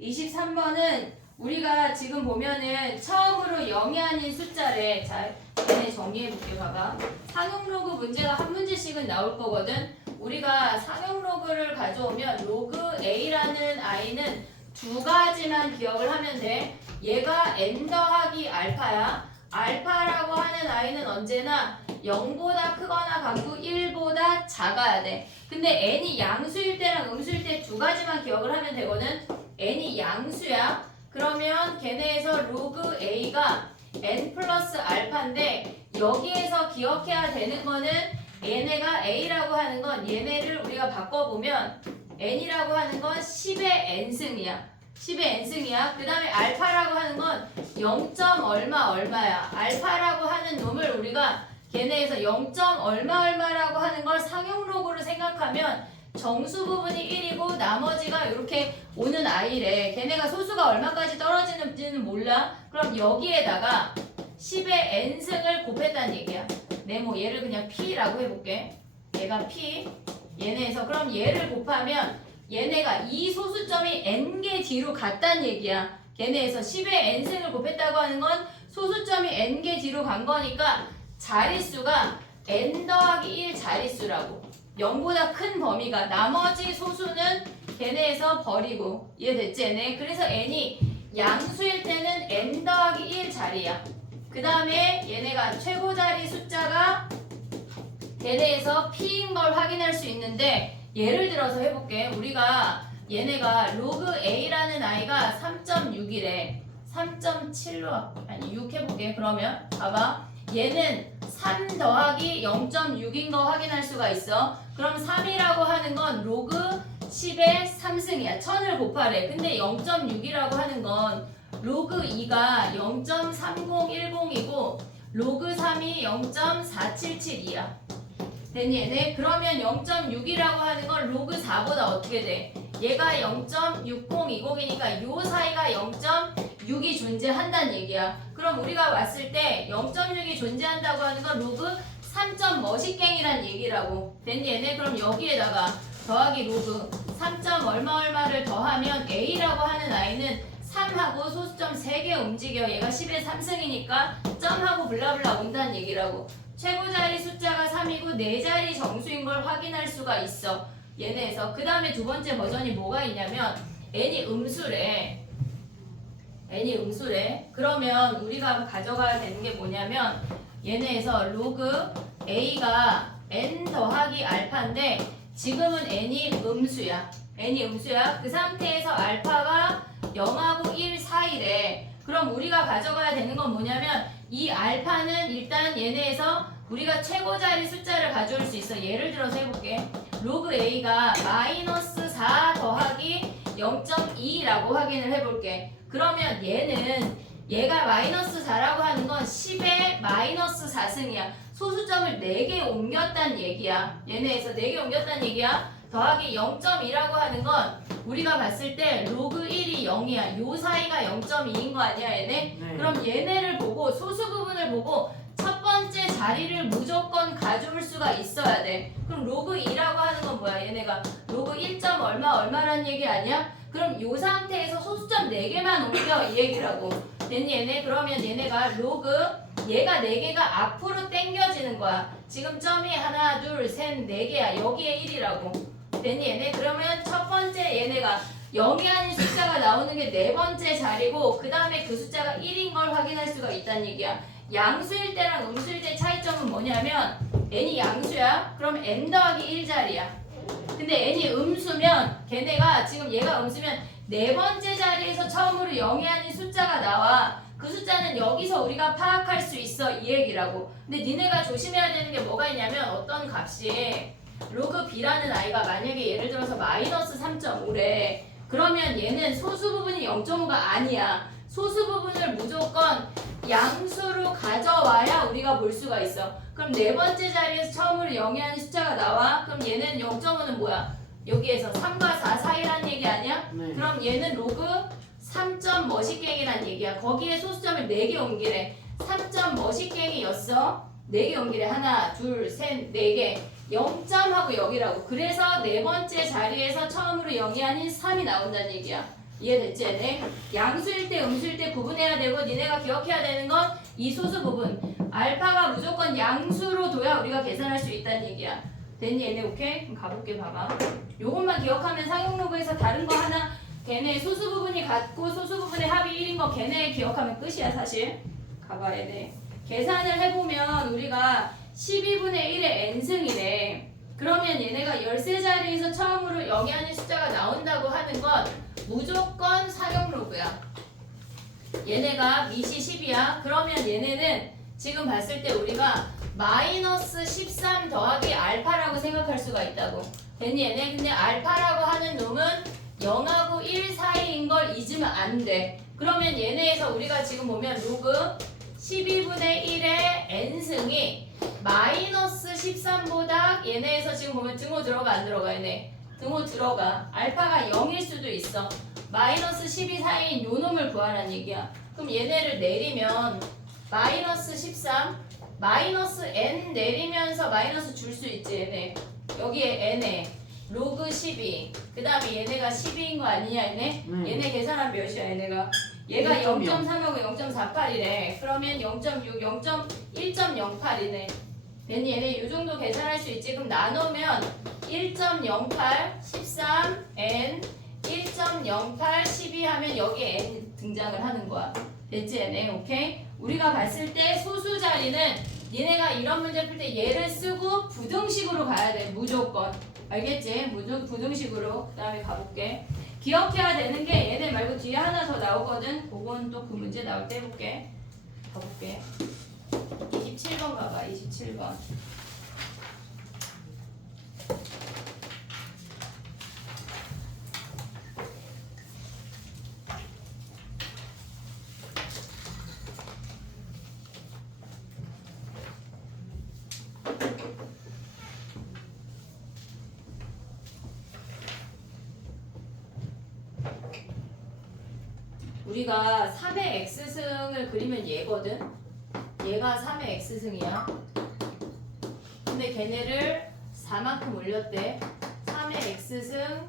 23번은 우리가 지금 보면은 처음으로 0이 아닌 숫자래. 자, 얘네 정리해볼게. 봐봐. 상용 로그 문제가 한 문제씩은 나올 거거든. 우리가 상용 로그를 가져오면 로그 a라는 i는 두 가지만 기억을 하면 돼. 얘가 n 더하기 알파야. 알파라고 하는 i는 언제나 0보다 크거나 같고 1보다 작아야 돼. 근데 n이 양수일 때랑 음수일 때 두 가지만 기억을 하면 되거든. n이 양수야. 그러면 걔네에서 로그 a가 n 플러스 알파인데 여기에서 기억해야 되는 거는 얘네가 a라고 하는 건 얘네를 우리가 바꿔보면 n이라고 하는 건 10의 n승이야. 10의 n승이야. 그 다음에 알파라고 하는 건 0. 얼마야. 알파라고 하는 놈을 우리가 걔네에서 0. 얼마라고 하는 걸 상용 로그로 생각하면 정수 부분이 1이고 나머지가 이렇게 오는 i래. 걔네가 소수가 얼마까지 떨어지는지는 몰라. 그럼 여기에다가 10의 n승을 곱했다는 얘기야. 네모 얘를 그냥 p라고 해볼게. 얘가 p. 얘네에서 그럼 얘를 곱하면 얘네가 이 소수점이 n개 뒤로 갔다는 얘기야. 걔네에서 10의 n승을 곱했다고 하는 건 소수점이 n개 뒤로 간 거니까 자릿수가 n 더하기 1 자릿수라고. 0보다 큰 범위가 나머지 소수는 걔네에서 버리고. 이해됐지 얘네? 그래서 n이 양수일 때는 n 더하기 1 자리야. 그 다음에 얘네가 최고 자리 숫자가 걔네에서 p인 걸 확인할 수 있는데 예를 들어서 해볼게. 우리가 얘네가 로그 a라는 i가 3.6이래. 3.7로 아니 6 해볼게. 그러면 봐봐. 얘는 3 더하기 0.6인 거 확인할 수가 있어. 그럼 3이라고 하는 건 로그 10의 3승이야. 1000을 곱하래. 근데 0.6이라고 하는 건 로그 2가 0.3010이고 로그 3이 0.477이야. 됐니 얘네? 그러면 0.6이라고 하는 건 로그 4보다 어떻게 돼? 얘가 0.6020이니까 요 사이가 0.6이 존재한다는 얘기야. 그럼 우리가 왔을 때 0.6이 존재한다고 하는 건 로그 3. 뭐시갱이란 얘기라고. 됐니 얘네? 그럼 여기에다가 더하기 로그 3. 얼마를 더하면 a라고 하는 i는 3하고 소수점 3개 움직여. 얘가 10의 3승이니까 점하고 블라블라 온다는 얘기라고. 최고 자리 숫자가 3이고 4자리 정수인 걸 확인할 수가 있어. 얘네에서. 그 다음에 두 번째 버전이 뭐가 있냐면 n이 음수래. n이 음수래. 그러면 우리가 가져가야 되는 게 뭐냐면 얘네에서 로그 a가 n 더하기 알파인데 지금은 n이 음수야. n이 음수야. 그 상태에서 알파가 0하고 1 사이래. 그럼 우리가 가져가야 되는 건 뭐냐면 이 알파는 일단 얘네에서 우리가 최고 자리 숫자를 가져올 수 있어. 예를 들어서 해볼게. 로그 a가 마이너스 4 더하기 0.2라고 확인을 해볼게. 그러면 얘가 마이너스 4라고 하는 건 10의 마이너스 4승이야. 소수점을 4개 옮겼다는 얘기야. 얘네에서 4개 옮겼다는 얘기야. 더하기 0.2라고 하는 건 우리가 봤을 때 로그 1이 0이야. 요 사이가 0.2인 거 아니야 얘네? 네. 그럼 얘네를 보고 소수 부분을 보고 첫 번째 번째 자리를 무조건 가져올 수가 있어야 돼. 그럼 로그 2라고 하는 건 뭐야? 얘네가 로그 1. 얼마라는 얘기 아니야? 그럼 이 상태에서 소수점 4개만 옮겨 이 얘기라고. 됐니 얘네? 그러면 얘네가 로그 얘가 4개가 앞으로 당겨지는 거야. 지금 점이 하나, 둘, 셋, 4개야. 여기에 1이라고. 됐니 얘네? 그러면 첫 번째 얘네가 0이 아닌 숫자가 나오는 게 4번째 자리고 그 다음에 그 숫자가 1인 걸 확인할 수가 있다는 얘기야. 양수일 때랑 음수일 때 차이점은 뭐냐면 n이 양수야. 그럼 n 더하기 1자리야. 근데 n이 음수면 걔네가 지금 얘가 음수면 4번째 자리에서 처음으로 0이 아닌 숫자가 나와. 그 숫자는 여기서 우리가 파악할 수 있어 이 얘기라고. 근데 니네가 조심해야 되는 게 뭐가 있냐면 어떤 값이 로그 b라는 아이가 만약에 예를 들어서 마이너스 3.5래. 그러면 얘는 소수 부분이 0.5가 아니야. 소수 부분을 무조건 양수로 가져와야 우리가 볼 수가 있어. 그럼 4번째 자리에서 처음으로 0이 아닌 숫자가 나와. 그럼 얘는 0.5는 뭐야? 여기에서 3과 4 사이라는 얘기 아니야? 네. 그럼 얘는 로그 3점 머시갱이란 얘기야. 거기에 소수점을 4개 옮기래. 3점 머시갱이였어. 4개 옮기래. 하나, 둘, 셋, 4개. 0점하고 여기라고. 그래서 4번째 자리에서 처음으로 0이 아닌 3이 나온다는 얘기야. 이해됐지? 얘네? 양수일 때 음수일 때 구분해야 되고 니네가 기억해야 되는 건 이 소수 부분. 알파가 무조건 양수로 둬야 우리가 계산할 수 있다는 얘기야. 됐니 얘네? 오케이? 그럼 가볼게. 봐봐. 요것만 기억하면 상용 로그에서 다른 거 하나 걔네 소수 부분이 같고 소수 부분의 합이 1인 거 걔네 기억하면 끝이야 사실. 가봐 얘네. 계산을 해보면 우리가 12분의 1의 n승이네. 그러면 얘네가 13자리에서 처음으로 0이 아닌 숫자가 나온다고 하는 건 무조건 상용 로그야. 얘네가 밑이 10이야. 그러면 얘네는 지금 봤을 때 우리가 마이너스 13 더하기 알파라고 생각할 수가 있다고. 됐니 얘네? 근데 알파라고 하는 놈은 0하고 1 사이인 걸 잊으면 안 돼. 그러면 얘네에서 우리가 지금 보면 로그 12분의 1의 n승이 마이너스 13보다 얘네에서 지금 보면 등호 들어가 안 들어가 얘네? 등호 들어가. 알파가 0일 수도 있어. 마이너스 12 사이인 요 놈을 구하라는 얘기야. 그럼 얘네를 내리면 마이너스 13 마이너스 n 내리면서 마이너스 줄 수 있지 얘네. 여기에 n에 로그 12 그 다음에 얘네가 12인 거 아니냐 얘네? 얘네 계산하면 몇이야 얘네가? 얘가 0.3하고 0.48이래. 그러면 0.6, 1.08이네. 됐니? 얘네 이 정도 계산할 수 있지. 그럼 나누면 1.08, 13, n, 1.08, 12 하면 여기에 n 등장을 하는 거야. 됐지 얘네? 오케이? 우리가 봤을 때 소수 자리는 니네가 이런 문제 풀 때 얘를 쓰고 부등식으로 가야 돼. 무조건. 알겠지? 부등식으로. 그 다음에 가볼게. 기억해야 되는 게 얘네 말고 뒤에 하나 더 나오거든. 그건 또 그 문제 나올 때 해볼게. 가볼게. 27번 가봐. 27번. 우리가 3의 x승을 그리면 얘거든. 얘가 3의 x승이야. 근데 걔네를 4만큼 올렸대. 3의 x승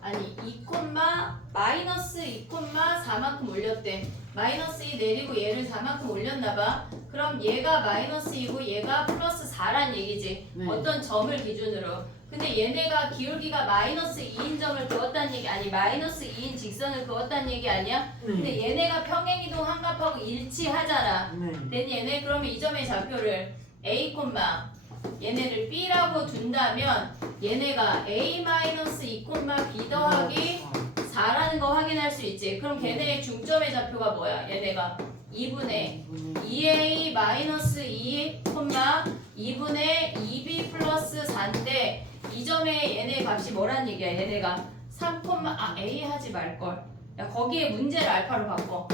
아니 2, 마이너스 2, 4만큼 올렸대. 마이너스 2 내리고 얘를 4만큼 올렸나봐. 그럼 얘가 마이너스 2고 얘가 플러스 4란 얘기지. 네. 어떤 점을 기준으로. 근데 얘네가 기울기가 마이너스 2인 점을 그었다는 얘기 아니 마이너스 2인 직선을 그었다는 얘기 아니야? 근데 얘네가 평행이동 한값하고 일치하잖아. 됐니 얘네? 그러면 이 점의 좌표를 A, 얘네를 B라고 둔다면 얘네가 A-2, B 더하기 4라는 거 확인할 수 있지. 그럼 걔네의 중점의 좌표가 뭐야? 얘네가 2분의 2A-2, 2분의 2B 플러스 4인데 이 점에 얘네 값이 뭐란 얘기야? 얘네가 3, A 하지 말걸. 야 거기에 문제를 알파로 바꿔.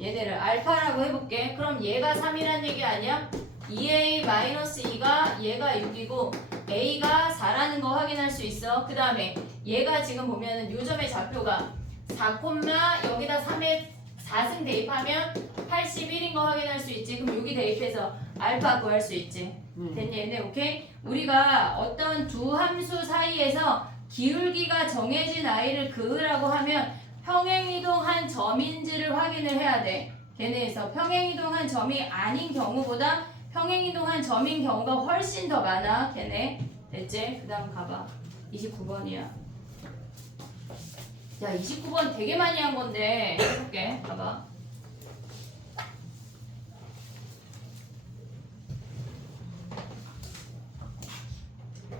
얘네를 알파라고 해볼게. 그럼 얘가 3이란 얘기 아니야? 2A-2가 얘가 6이고 A가 4라는 거 확인할 수 있어. 그 다음에 얘가 지금 보면은 요 점의 좌표가 4, 여기다 3에 4승 대입하면 81인 거 확인할 수 있지. 그럼 여기 대입해서 알파 구할 수 있지. 됐니? 얘네 오케이? 우리가 어떤 두 함수 사이에서 기울기가 정해진 아이를 그으라고 하면 평행이동한 점인지를 확인을 해야 돼. 걔네에서 평행이동한 점이 아닌 경우보다 평행이동한 점인 경우가 훨씬 더 많아. 걔네. 됐지? 그 다음 가봐. 29번이야. 야, 29번 되게 많이 한 건데 해볼게. 봐봐.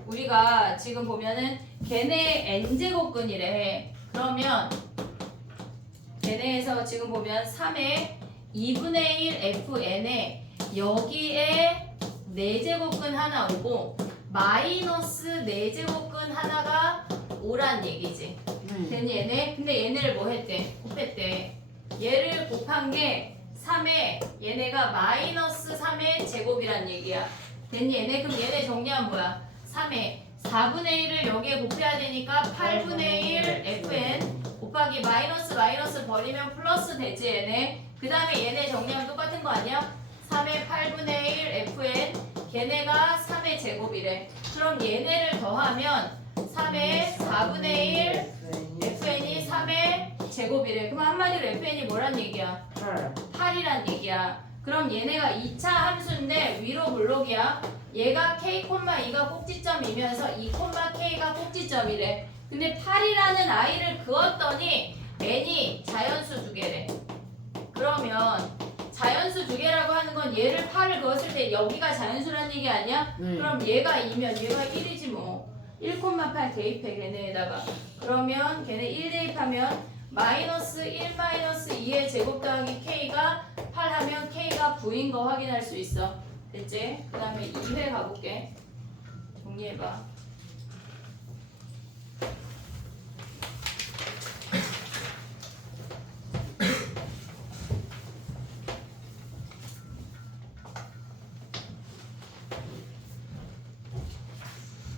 우리가 지금 보면은 걔네 n제곱근이래. 그러면 걔네에서 지금 보면 3의 2분의 1 fn에 여기에 4제곱근 하나 오고 마이너스 4제곱근 하나가 오란 얘기지. 됐니 얘네? 근데 얘네를 뭐 했대? 곱했대. 얘를 곱한 게 3에 얘네가 마이너스 3의 제곱이란 얘기야. 됐니 얘네? 그럼 얘네 정리하면 뭐야? 3에 4분의 1을 여기에 곱해야 되니까 8분의 1 fn 곱하기 마이너스 마이너스 버리면 플러스 되지 얘네. 그 다음에 얘네 정리하면 똑같은 거 아니야? 3의 8분의 1 fn 걔네가 3의 제곱이래. 그럼 얘네를 더하면 3의 4분의 1 fn이 3의 제곱이래. 그럼 한마디로 fn이 뭐란 얘기야? 8이란 얘기야. 그럼 얘네가 2차 함수인데 위로 블록이야. 얘가 k,2가 꼭지점이면서 2,k가 꼭지점이래. 근데 8이라는 아이를 그었더니 n이 자연수 두 개래. 그러면 자연수 두 개라고 하는 건 얘를 8을 그었을 때 여기가 자연수라는 얘기 아니야? 그럼 얘가 2면 얘가 1이지 뭐. 1,8 대입해 걔네에다가. 그러면 걔네 1 대입하면 마이너스 1 마이너스 2의 제곱 더하기 k가 8 하면 k가 9인 거 확인할 수 있어. 됐지? 그 다음에 2회 가볼게. 정리해봐.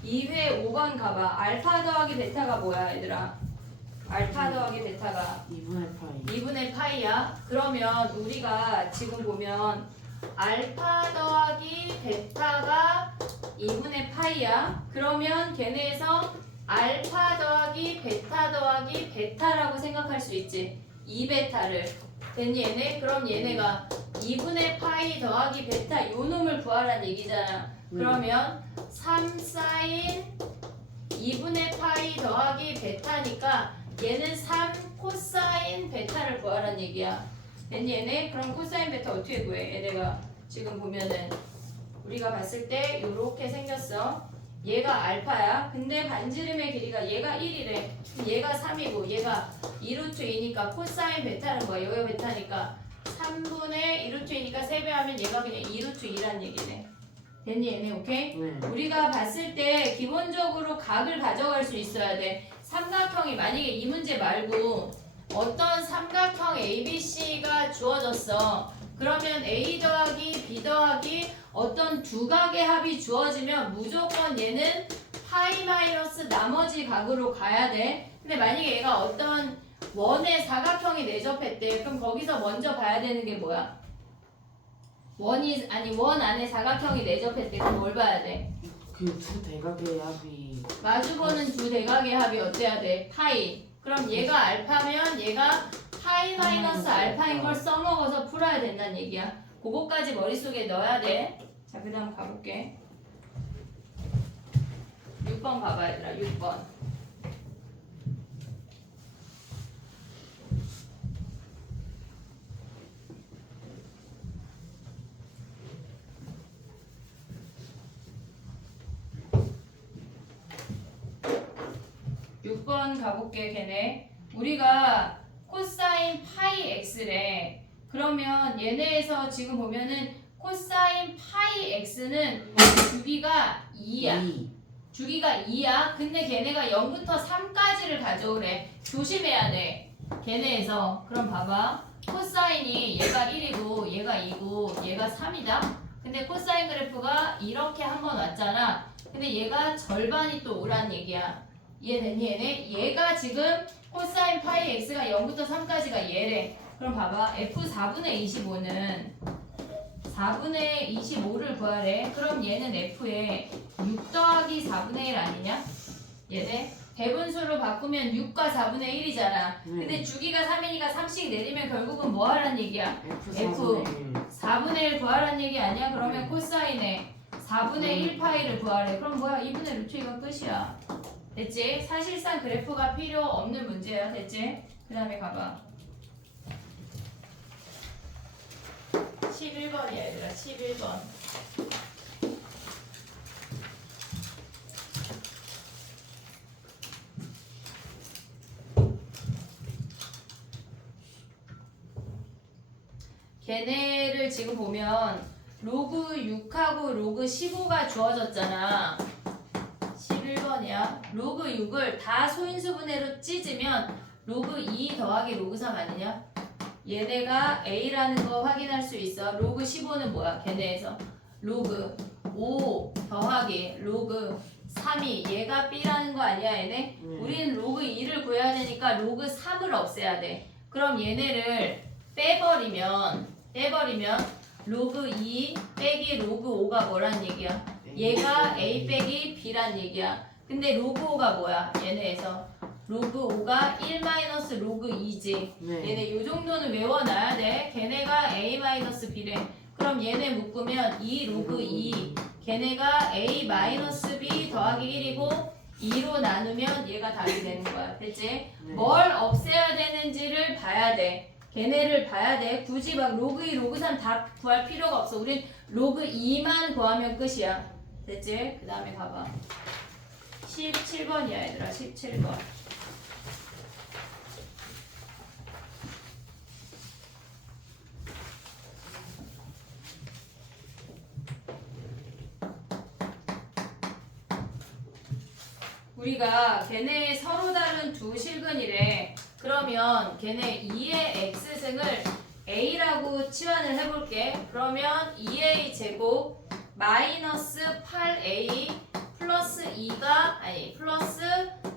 이 회 5번 가봐. 알파 더하기 베타가 뭐야 얘들아? 알파 더하기 베타가 2분의 파이야. 그러면 우리가 지금 보면 알파 더하기 베타가 2분의 파이야. 그러면 걔네에서 알파 더하기 베타라고 생각할 수 있지. 2베타를. 됐니 얘네? 그럼 얘네가 2분의 파이 더하기 베타 요 놈을 구하라는 얘기잖아. 그러면 3 사인 2분의 파이 더하기 베타니까 얘는 3 코사인 베타를 구하라는 얘기야. 됐니 얘네? 그럼 코사인 베타 어떻게 구해? 얘네가 지금 보면은 우리가 봤을 때 요렇게 생겼어. 얘가 알파야. 근데 반지름의 길이가 얘가 1이래. 얘가 3이고 얘가 2루트 2니까 코사인 베타는 뭐야? 여기가 베타니까 3분의 2루트 2니까 3배 하면 얘가 그냥 2루트 2란 얘기네. 됐니 얘네? 오케이? 우리가 봤을 때 기본적으로 각을 가져갈 수 있어야 돼. 삼각형이 만약에 이 문제 말고 어떤 삼각형 ABC가 주어졌어. 그러면 A 더하기 B 더하기 어떤 두 각의 합이 주어지면 무조건 얘는 파이 마이너스 나머지 각으로 가야 돼. 근데 만약에 얘가 어떤 원의 사각형이 내접했대. 그럼 거기서 먼저 봐야 되는 게 뭐야? 원 안에 사각형이 내접했대. 그럼 뭘 봐야 돼? 그 두 대각의 합이 마주보는 두 대각의 합이 어때야 돼? 파이. 그럼 얘가 알파면 얘가 파이 마이너스 알파인 걸 써먹어서 풀어야 된다는 얘기야. 그거까지 머릿속에 넣어야 돼. 자, 그 다음 가볼게. 6번 봐봐 얘들아. 6번. 가볼게 걔네. 우리가 코사인 파이 x래. 그러면 얘네에서 지금 보면은 코사인 파이 x는 주기가 2야. 주기가 2야. 근데 걔네가 0부터 3까지를 가져오래. 조심해야 돼. 걔네에서. 그럼 봐봐. 코사인이 얘가 1이고 얘가 2고 얘가 3이다. 근데 코사인 그래프가 이렇게 한번 왔잖아. 근데 얘가 절반이 또 오란 얘기야. 이해됐니 얘네? 얘가 지금 코사인 파이 x가 0부터 3까지가 얘래. 그럼 봐봐. f 4분의 25는 4분의 25를 구하래. 그럼 얘는 f에 6 더하기 4분의 1 아니냐? 얘네 대분수로 바꾸면 6과 4분의 1이잖아. 근데 주기가 3이니까 3씩 내리면 결국은 뭐 하란 얘기야? F 4분의 1 구하란 얘기 아니야? 그러면 코사인에 4분의 1 파이를 구하래. 그럼 뭐야? 2분의 루트 2가 끝이야. 됐지? 사실상 그래프가 필요 없는 문제야. 됐지? 그 다음에 가봐. 11번이야 얘들아. 11번. 걔네를 지금 보면 로그 6하고 로그 15가 주어졌잖아. 11번이야. 로그 6을 다 소인수분해로 찢으면 로그 2 더하기 로그 3 아니냐? 얘네가 A라는 거 확인할 수 있어. 로그 15는 뭐야? 걔네에서 로그 5 더하기 로그 3이 얘가 B라는 거 아니야 얘네? 우리는 로그 2를 구해야 되니까 로그 3을 없애야 돼. 그럼 얘네를 빼버리면 로그 2 빼기 로그 5가 뭐란 얘기야? 얘가 A 빼기 B란 얘기야. 근데 로그 5가 뭐야? 얘네에서 로그 5가 1 마이너스 로그 2지. 얘네 요 정도는 외워놔야 돼. 걔네가 A 마이너스 B래. 그럼 얘네 묶으면 2 로그 2 걔네가 A 마이너스 B 더하기 1이고 2로 나누면 얘가 답이 되는 거야. 됐지? 뭘 없애야 되는지를 봐야 돼. 걔네를 봐야 돼. 굳이 막 로그 2, 로그 3 다 구할 필요가 없어. 우린 로그 2만 구하면 끝이야. 됐지? 그 다음에 가봐. 17번이야 얘들아. 17번. 우리가 걔네 서로 다른 두 실근이래. 그러면 걔네 2의 x승을 a라고 치환을 해볼게. 그러면 2a 제곱 마이너스 8a 플러스 2가 아니 플러스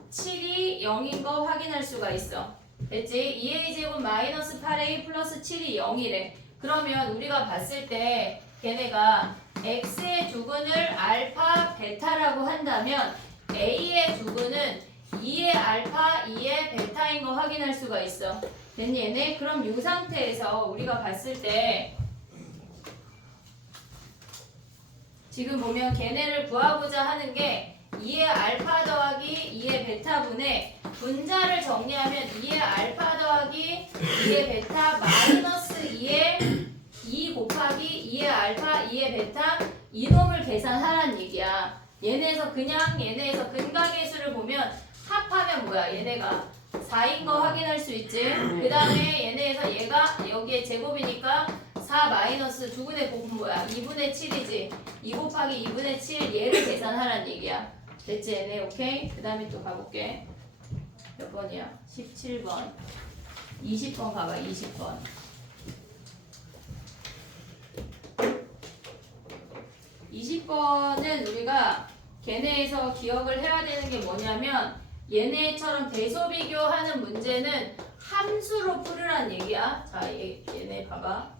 7이 0인 거 확인할 수가 있어. 됐지? 2a 제곱 마이너스 8a 플러스 7이 0이래. 그러면 우리가 봤을 때 걔네가 x의 두근을 알파 베타라고 한다면 a의 두근은 2의 알파, 2의 베타인 거 확인할 수가 있어. 됐니 얘네? 그럼 이 상태에서 우리가 봤을 때 지금 보면 걔네를 구하고자 하는 게 2의 알파 더하기 2의 베타분의 분자를 정리하면 2의 알파 더하기 2의 베타 마이너스 2의 2 곱하기 2의 알파, 2의 베타 이놈을 계산하란 얘기야. 얘네에서 근각의 수를 보면 합하면 뭐야? 얘네가 4인 거 확인할 수 있지? 그 다음에 얘네에서 얘가 여기에 제곱이니까 4 마이너스 두근의 곱은 뭐야? 2분의 7이지? 2 곱하기 2분의 7 얘를 계산하란 얘기야. 됐지 얘네? 오케이? 그 다음에 또 가볼게. 몇 번이야? 17번 20번 가봐. 20번 20번은 우리가 걔네에서 기억을 해야 되는 게 뭐냐면 얘네처럼 대소비교하는 문제는 함수로 풀으란 얘기야. 자, 얘네 봐봐.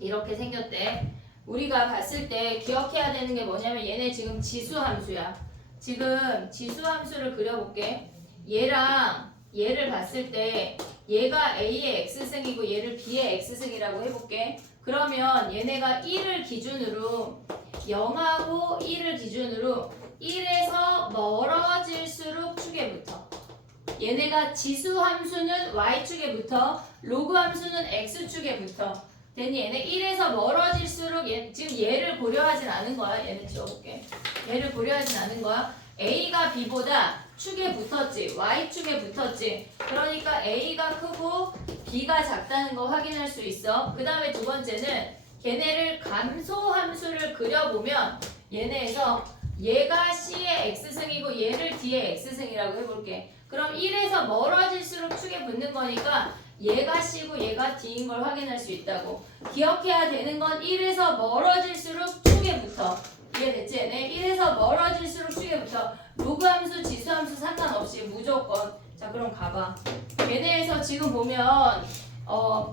이렇게 생겼대. 우리가 봤을 때 기억해야 되는 게 뭐냐면 얘네 지금 지수함수야. 지금 지수함수를 그려볼게. 얘랑 얘를 봤을 때 얘가 A의 X승이고 얘를 B의 X승이라고 해볼게. 그러면 얘네가 1을 기준으로 0하고 1을 기준으로 1에서 멀어질수록 축에 붙어. 얘네가 지수 함수는 Y축에 붙어. 로그 함수는 X축에 붙어. 됐니? 얘네 1에서 멀어질수록 지금 얘를 고려하진 않은 거야. 얘는 지워볼게. 얘를 고려하진 않은 거야. A가 B보다 축에 붙었지. Y축에 붙었지. 그러니까 A가 크고 B가 작다는 거 확인할 수 있어. 그 다음에 두 번째는 걔네를 감소함수를 그려보면 얘네에서 얘가 C의 X승이고 얘를 D의 X승이라고 해볼게. 그럼 1에서 멀어질수록 축에 붙는 거니까 얘가 C고 얘가 D인 걸 확인할 수 있다고. 기억해야 되는 건 1에서 멀어질수록 축에 붙어. 이해됐지? 얘네 1에서 멀어질수록 축에 붙어. 로그 함수, 지수 함수 상관없이 무조건. 자 그럼 가봐. 얘네에서 지금 보면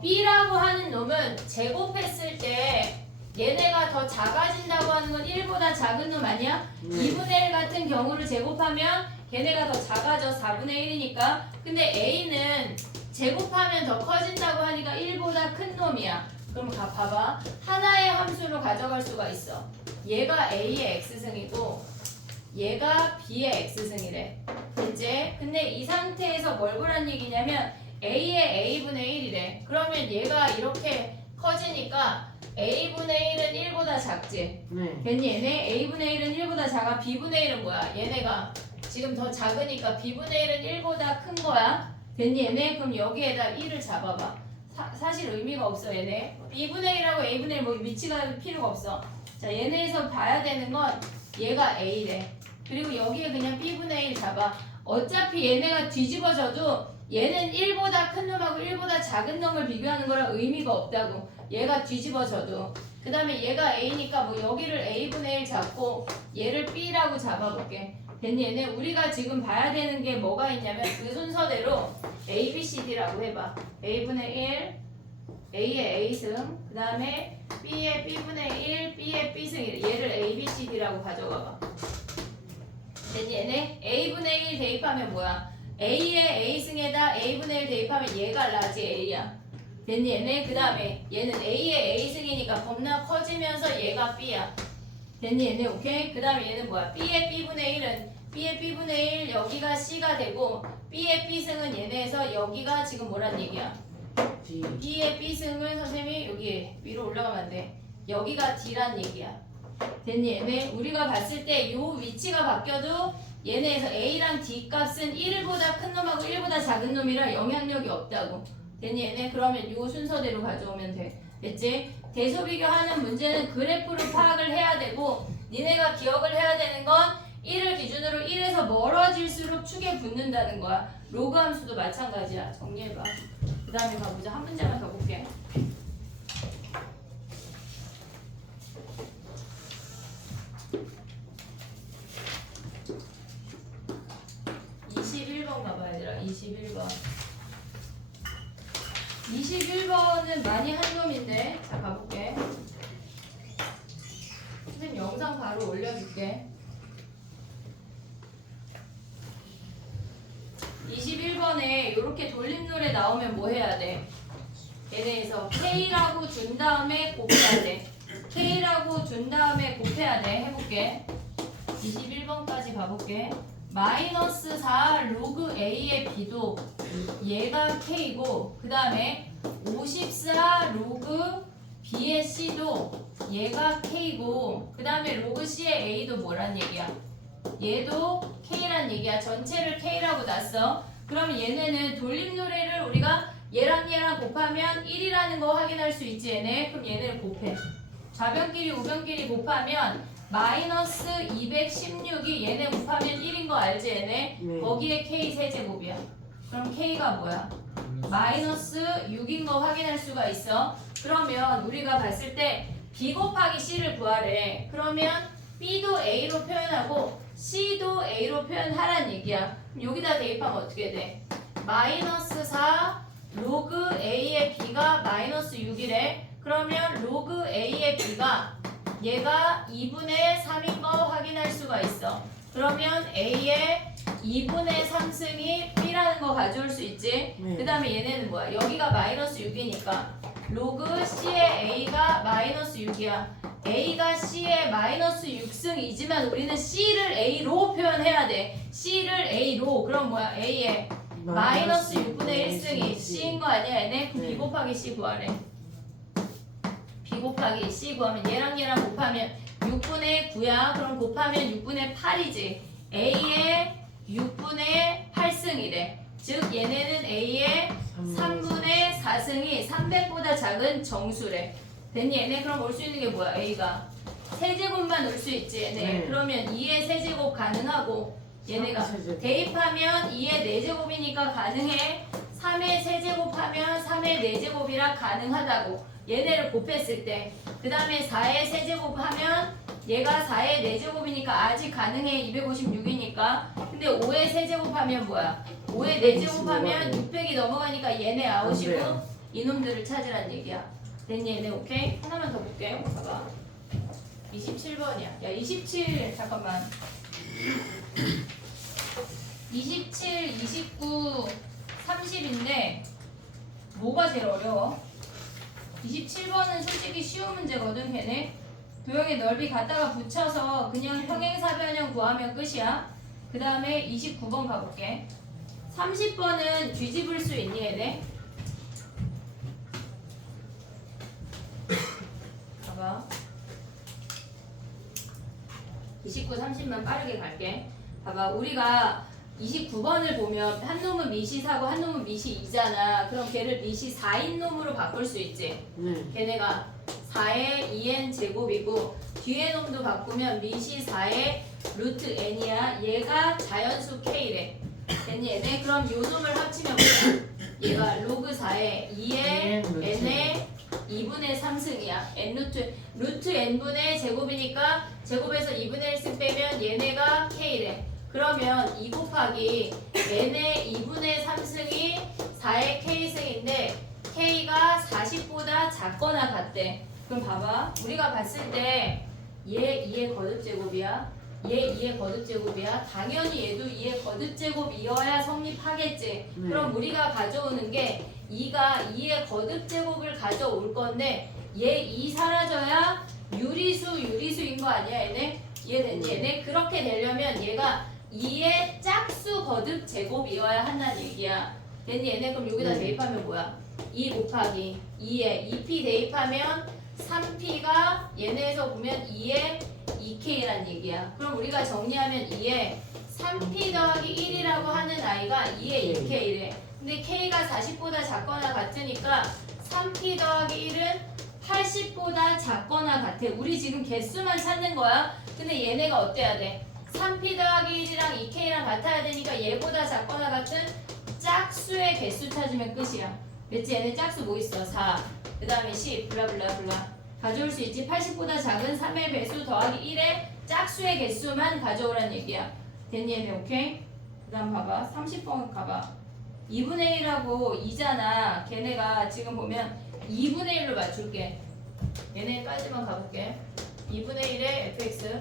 B라고 하는 놈은 제곱했을 때 얘네가 더 작아진다고 하는 건 1보다 작은 놈 아니야? 2분의 1 같은 경우를 제곱하면 걔네가 더 작아져. 4분의 1이니까. 근데 A는 제곱하면 더 커진다고 하니까 1보다 큰 놈이야. 그럼 봐봐. 하나의 함수로 가져갈 수가 있어. 얘가 A의 X승이고 얘가 B의 X승이래. 됐지? 근데 이 상태에서 뭘 보란 얘기냐면 A의 A분의 1이래. 그러면 얘가 이렇게 커지니까 A분의 1은 1보다 작지? 네. 됐니? 얘네 A분의 1은 1보다 작아. B분의 1은 뭐야? 얘네가 지금 더 작으니까 B분의 1은 1보다 큰 거야. 됐니? 얘네? 그럼 여기에다 1을 잡아봐. 사실 의미가 없어 얘네. B분의 1하고 A분의 1 뭐 위치가 필요가 없어. 자 얘네에서 봐야 되는 건 얘가 A래. 그리고 여기에 그냥 B분의 1 잡아. 어차피 얘네가 뒤집어져도 얘는 1보다 큰 놈하고 1보다 작은 놈을 비교하는 거라 의미가 없다고. 얘가 뒤집어져도. 그 다음에 얘가 A니까 뭐 여기를 A분의 1 잡고 얘를 B라고 잡아볼게. 됐니? 얘네 우리가 지금 봐야 되는 게 뭐가 있냐면 그 순서대로 A, B, C, D라고 해봐. A분의 1, A의 A승, 그 다음에 B의 B분의 1, B의 B승, 얘를 A, B, C, D라고 가져가봐. 됐니? 얘네 A분의 1 대입하면 뭐야? A의 A승에다 A분의 1 대입하면 얘가 라지 A야. 됐니? 얘네 그 다음에 얘는 A의 A승이니까 겁나 커지면서 얘가 B야. 됐니? 얘네 오케이? 그 다음에 얘는 뭐야? B의 B분의 1은 B의 B분의 1 여기가 C가 되고 B의 B승은 얘네에서 여기가 지금 뭐란 얘기야? D. B의 B승을 선생님이 여기 위로 올라가면 안 돼. 여기가 D란 얘기야. 됐니? 얘네 우리가 봤을 때 요 위치가 바뀌어도 얘네에서 A랑 D 값은 1보다 큰 놈하고 1보다 작은 놈이라 영향력이 없다고. 됐니? 얘네 그러면 요 순서대로 가져오면 돼. 됐지? 대소 비교하는 문제는 그래프로 파악을 해야 되고 니네가 기억을 해야 되는 건 1을 기준으로 1에서 멀어질수록 축에 붙는다는 거야. 로그 함수도 마찬가지야. 정리해봐. 그 다음에 가보자. 한 문제만 더 볼게. 21번 가봐 얘들아. 21번. 21번은 많이 한 놈인데 자 가볼게. 선생님 영상 바로 올려줄게. 21번에 이렇게 돌림노래 나오면 뭐 해야 돼? 얘네에서 K라고 준 다음에 곱해야 돼. K라고 준 다음에 곱해야 돼. 해볼게. 21번까지 가볼게. 마이너스 4 로그 A의 B도 얘가 K고 그 다음에 54 로그 B의 C도 얘가 K고 그 다음에 로그 C의 A도 뭐란 얘기야? 얘도 K란 얘기야. 전체를 K라고 놨어. 그러면 얘네는 돌림노래를 우리가 얘랑 곱하면 1이라는 거 확인할 수 있지 얘네. 그럼 얘네를 곱해. 좌변끼리 우변끼리 곱하면 마이너스 216이 얘네 곱하면 1인 거 알지 얘네? 네. 거기에 K 세제곱이야. 그럼 K가 뭐야? 마이너스 6인 거 확인할 수가 있어. 그러면 우리가 봤을 때 B 곱하기 C를 구하래. 그러면 B도 A로 표현하고 C도 A로 표현하란 얘기야. 그럼 여기다 대입하면 어떻게 돼? 마이너스 4 로그 A의 B가 마이너스 6이래. 그러면 로그 A의 B가 얘가 2분의 3인 거 확인할 수가 있어. 그러면 A의 2분의 3승이 B라는 거 가져올 수 있지. 네. 그 다음에 얘네는 뭐야? 여기가 마이너스 6이니까 로그 C의 A가 마이너스 6이야. A가 C의 마이너스 6승이지만 우리는 C를 A로 표현해야 돼. C를 A로. 그럼 뭐야? A의 마이너스 6분의 1승이 C인 거 아니야 얘네? 그럼 B 곱하기 C 구하래. B 곱하기 C 구하면 얘랑 곱하면 6분의 9야. 그럼 곱하면 6분의 8이지. A의 6분의 8승이래. 즉 얘네는 A의 3분의 4승이 300보다 작은 정수래. 됐니? 얘네 그럼 올 수 있는 게 뭐야? A가 세제곱만 올 수 있지 얘네. 네. 그러면 2의 세제곱 가능하고 얘네가 대입하면 2의 4제곱이니까 가능해. 3의 세제곱하면 3의 4제곱이라 가능하다고. 얘네를 곱했을 때 그 다음에 4의 세제곱하면 얘가 4의 4제곱이니까 아직 가능해. 256이니까. 근데 5의 세제곱하면 뭐야? 5의 4제곱하면 600이 넘어가니까 얘네 아웃이고 돼요. 이놈들을 찾으란 얘기야. 됐니 얘네? 오케이? 하나만 더 볼게. 봐봐. 27번이야. 야 27 잠깐만. 27, 29, 30인데 뭐가 제일 어려워? 27번은 솔직히 쉬운 문제거든 걔네. 도형의 넓이 갖다가 붙여서 그냥 평행사변형 구하면 끝이야. 그 다음에 29번 가볼게. 30번은 뒤집을 수 있니 얘네? 봐봐. 29, 30만 빠르게 갈게. 봐봐. 우리가 29번을 보면 한 놈은 미시 4고 한 놈은 미시 2잖아. 그럼 걔를 미시 4인 놈으로 바꿀 수 있지. 네. 걔네가 4의 2n 제곱이고 뒤에 놈도 바꾸면 미시 4의 루트 n이야. 얘가 자연수 k래. 됐니 얘네? 그럼 요 놈을 합치면 뭐야? 얘가 로그 4의 2의 n의 2분의 3승이야. n 루트 n분의 제곱이니까 제곱에서 2분의 1승 빼면 얘네가 k래. 그러면 2 곱하기 n의 2분의 3승이 4의 k승인데 k가 40보다 작거나 같대. 그럼 봐봐. 우리가 봤을 때 얘 2의 거듭제곱이야. 얘 2의 거듭제곱이야. 당연히 얘도 2의 거듭제곱이어야 성립하겠지. 그럼 우리가 가져오는 게 2가 2의 거듭제곱을 가져올 건데 얘 2 사라져야 유리수인 거 아니야 얘네? 이해됐니 얘네? 그렇게 되려면 얘가 2의 짝수 거듭 제곱이어야 한다는 얘기야. 됐니 얘네? 그럼 여기다 대입하면 뭐야? 2 곱하기 2에 2p 대입하면 3p가 얘네에서 보면 2의 2k란 얘기야. 그럼 우리가 정리하면 2에 3p 더하기 1이라고 하는 아이가 2의 2k래. 근데 k가 40보다 작거나 같으니까 3p 더하기 1은 80보다 작거나 같아. 우리 지금 개수만 찾는 거야. 근데 얘네가 어때야 돼? 3p 더하기 1이랑 2k랑 같아야 되니까 얘보다 작거나 같은 짝수의 개수 찾으면 끝이야. 됐지? 얘네 짝수 뭐 있어? 4. 그 다음에 10. 블라블라블라. 가져올 수 있지. 80보다 작은 3의 배수 더하기 1의 짝수의 개수만 가져오란 얘기야. 됐니? 얘네 오케이? 그 다음 봐봐. 30번 가봐. 2분의 1하고 2잖아. 걔네가 지금 보면 2분의 1로 맞출게. 얘네까지만 가볼게. 2분의 1의 fx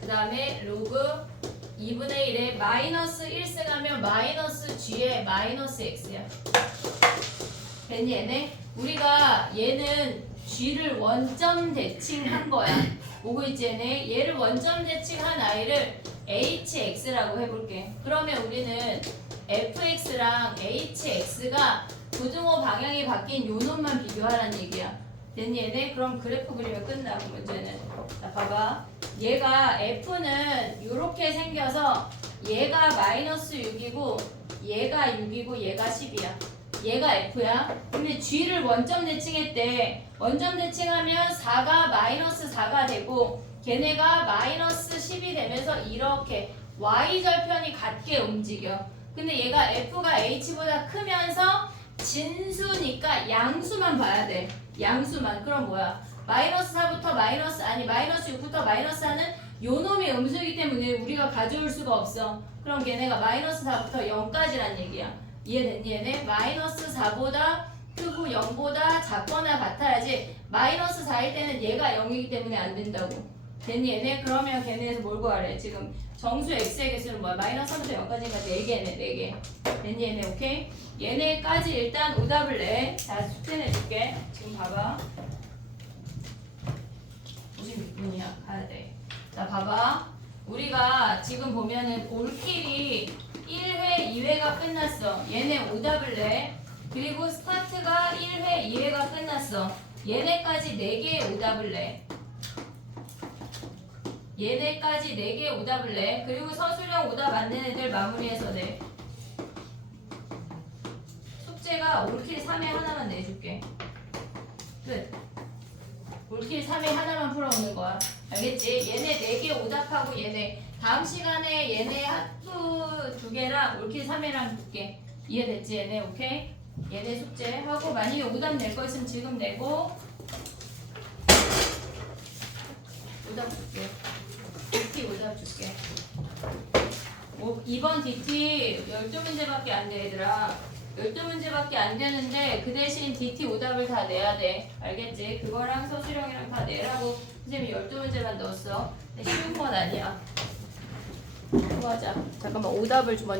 그 다음에 로그 2분의 1에 마이너스 1승하면 마이너스 g에 마이너스 x야. 됐니 얘네? 우리가 얘는 g를 원점 대칭한 거야. 보고 있지 얘네? 얘를 원점 대칭한 아이를 hx라고 해볼게. 그러면 우리는 fx랑 hx가 부등호 방향이 바뀐 요 놈만 비교하라는 얘기야. 됐니 얘네? 그럼 그래프 그리면 끝나고 문제는. 자 봐봐. 얘가 f는 이렇게 생겨서 얘가 마이너스 6이고 얘가 6이고 얘가 10이야. 얘가 f야. 근데 g를 원점 대칭했대. 원점 대칭하면 4가 마이너스 4가 되고 걔네가 마이너스 10이 되면서 이렇게 y절편이 같게 움직여. 근데 얘가 f가 h보다 크면서 진수니까 양수만 봐야 돼. 양수만. 그럼 뭐야? 마이너스 4부터 마이너스 6부터 마이너스 4는 요 놈이 음수이기 때문에 우리가 가져올 수가 없어. 그럼 걔네가 마이너스 4부터 0까지란 얘기야. 이해됐니 얘네? 마이너스 4보다 크고 0보다 작거나 같아야지. 마이너스 4일 때는 얘가 0이기 때문에 안 된다고. 됐니 얘네? 그러면 걔네에서 뭘 구하래? 지금 정수 x의 개수는 뭐야? 마이너스 3부터 0까지니까 4개네 4개. 됐니 얘네? 오케이? 얘네까지 일단 오답을 내. 자 숙제 내줄게. 지금 봐봐. 56분이야. 가야 돼. 자 봐봐. 우리가 지금 보면은 올킬이 1회, 2회가 끝났어. 얘네 오답을 내. 그리고 스타트가 1회, 2회가 끝났어. 얘네까지 4개의 오답을 내. 얘네까지 4개의 오답을 내. 그리고 서술형 오답 안 낸 애들 마무리해서 내. 숙제가 올킬 3회 하나만 내줄게. 끝. 올킬 3회 하나만 풀어오는 거야. 알겠지? 얘네 4개 오답하고 얘네 다음 시간에 얘네 하프 2개랑 올킬 3회랑 2개. 이해됐지 얘네? 오케이? 얘네 숙제 하고 만약에 오답 낼 거 있으면 지금 내고 오답 줄게. DT 오답 줄게. 2번 DT 12문제밖에 안 돼, 얘들아. 12문제밖에 안 되는데 그 대신 DT 오답을 다 내야 돼. 알겠지? 그거랑 서술형이랑 다 내라고 선생님이 12문제만 넣었어. 근데 쉬운 건 아니야. 뭐 하자. 잠깐만, 오답을 좀 먼저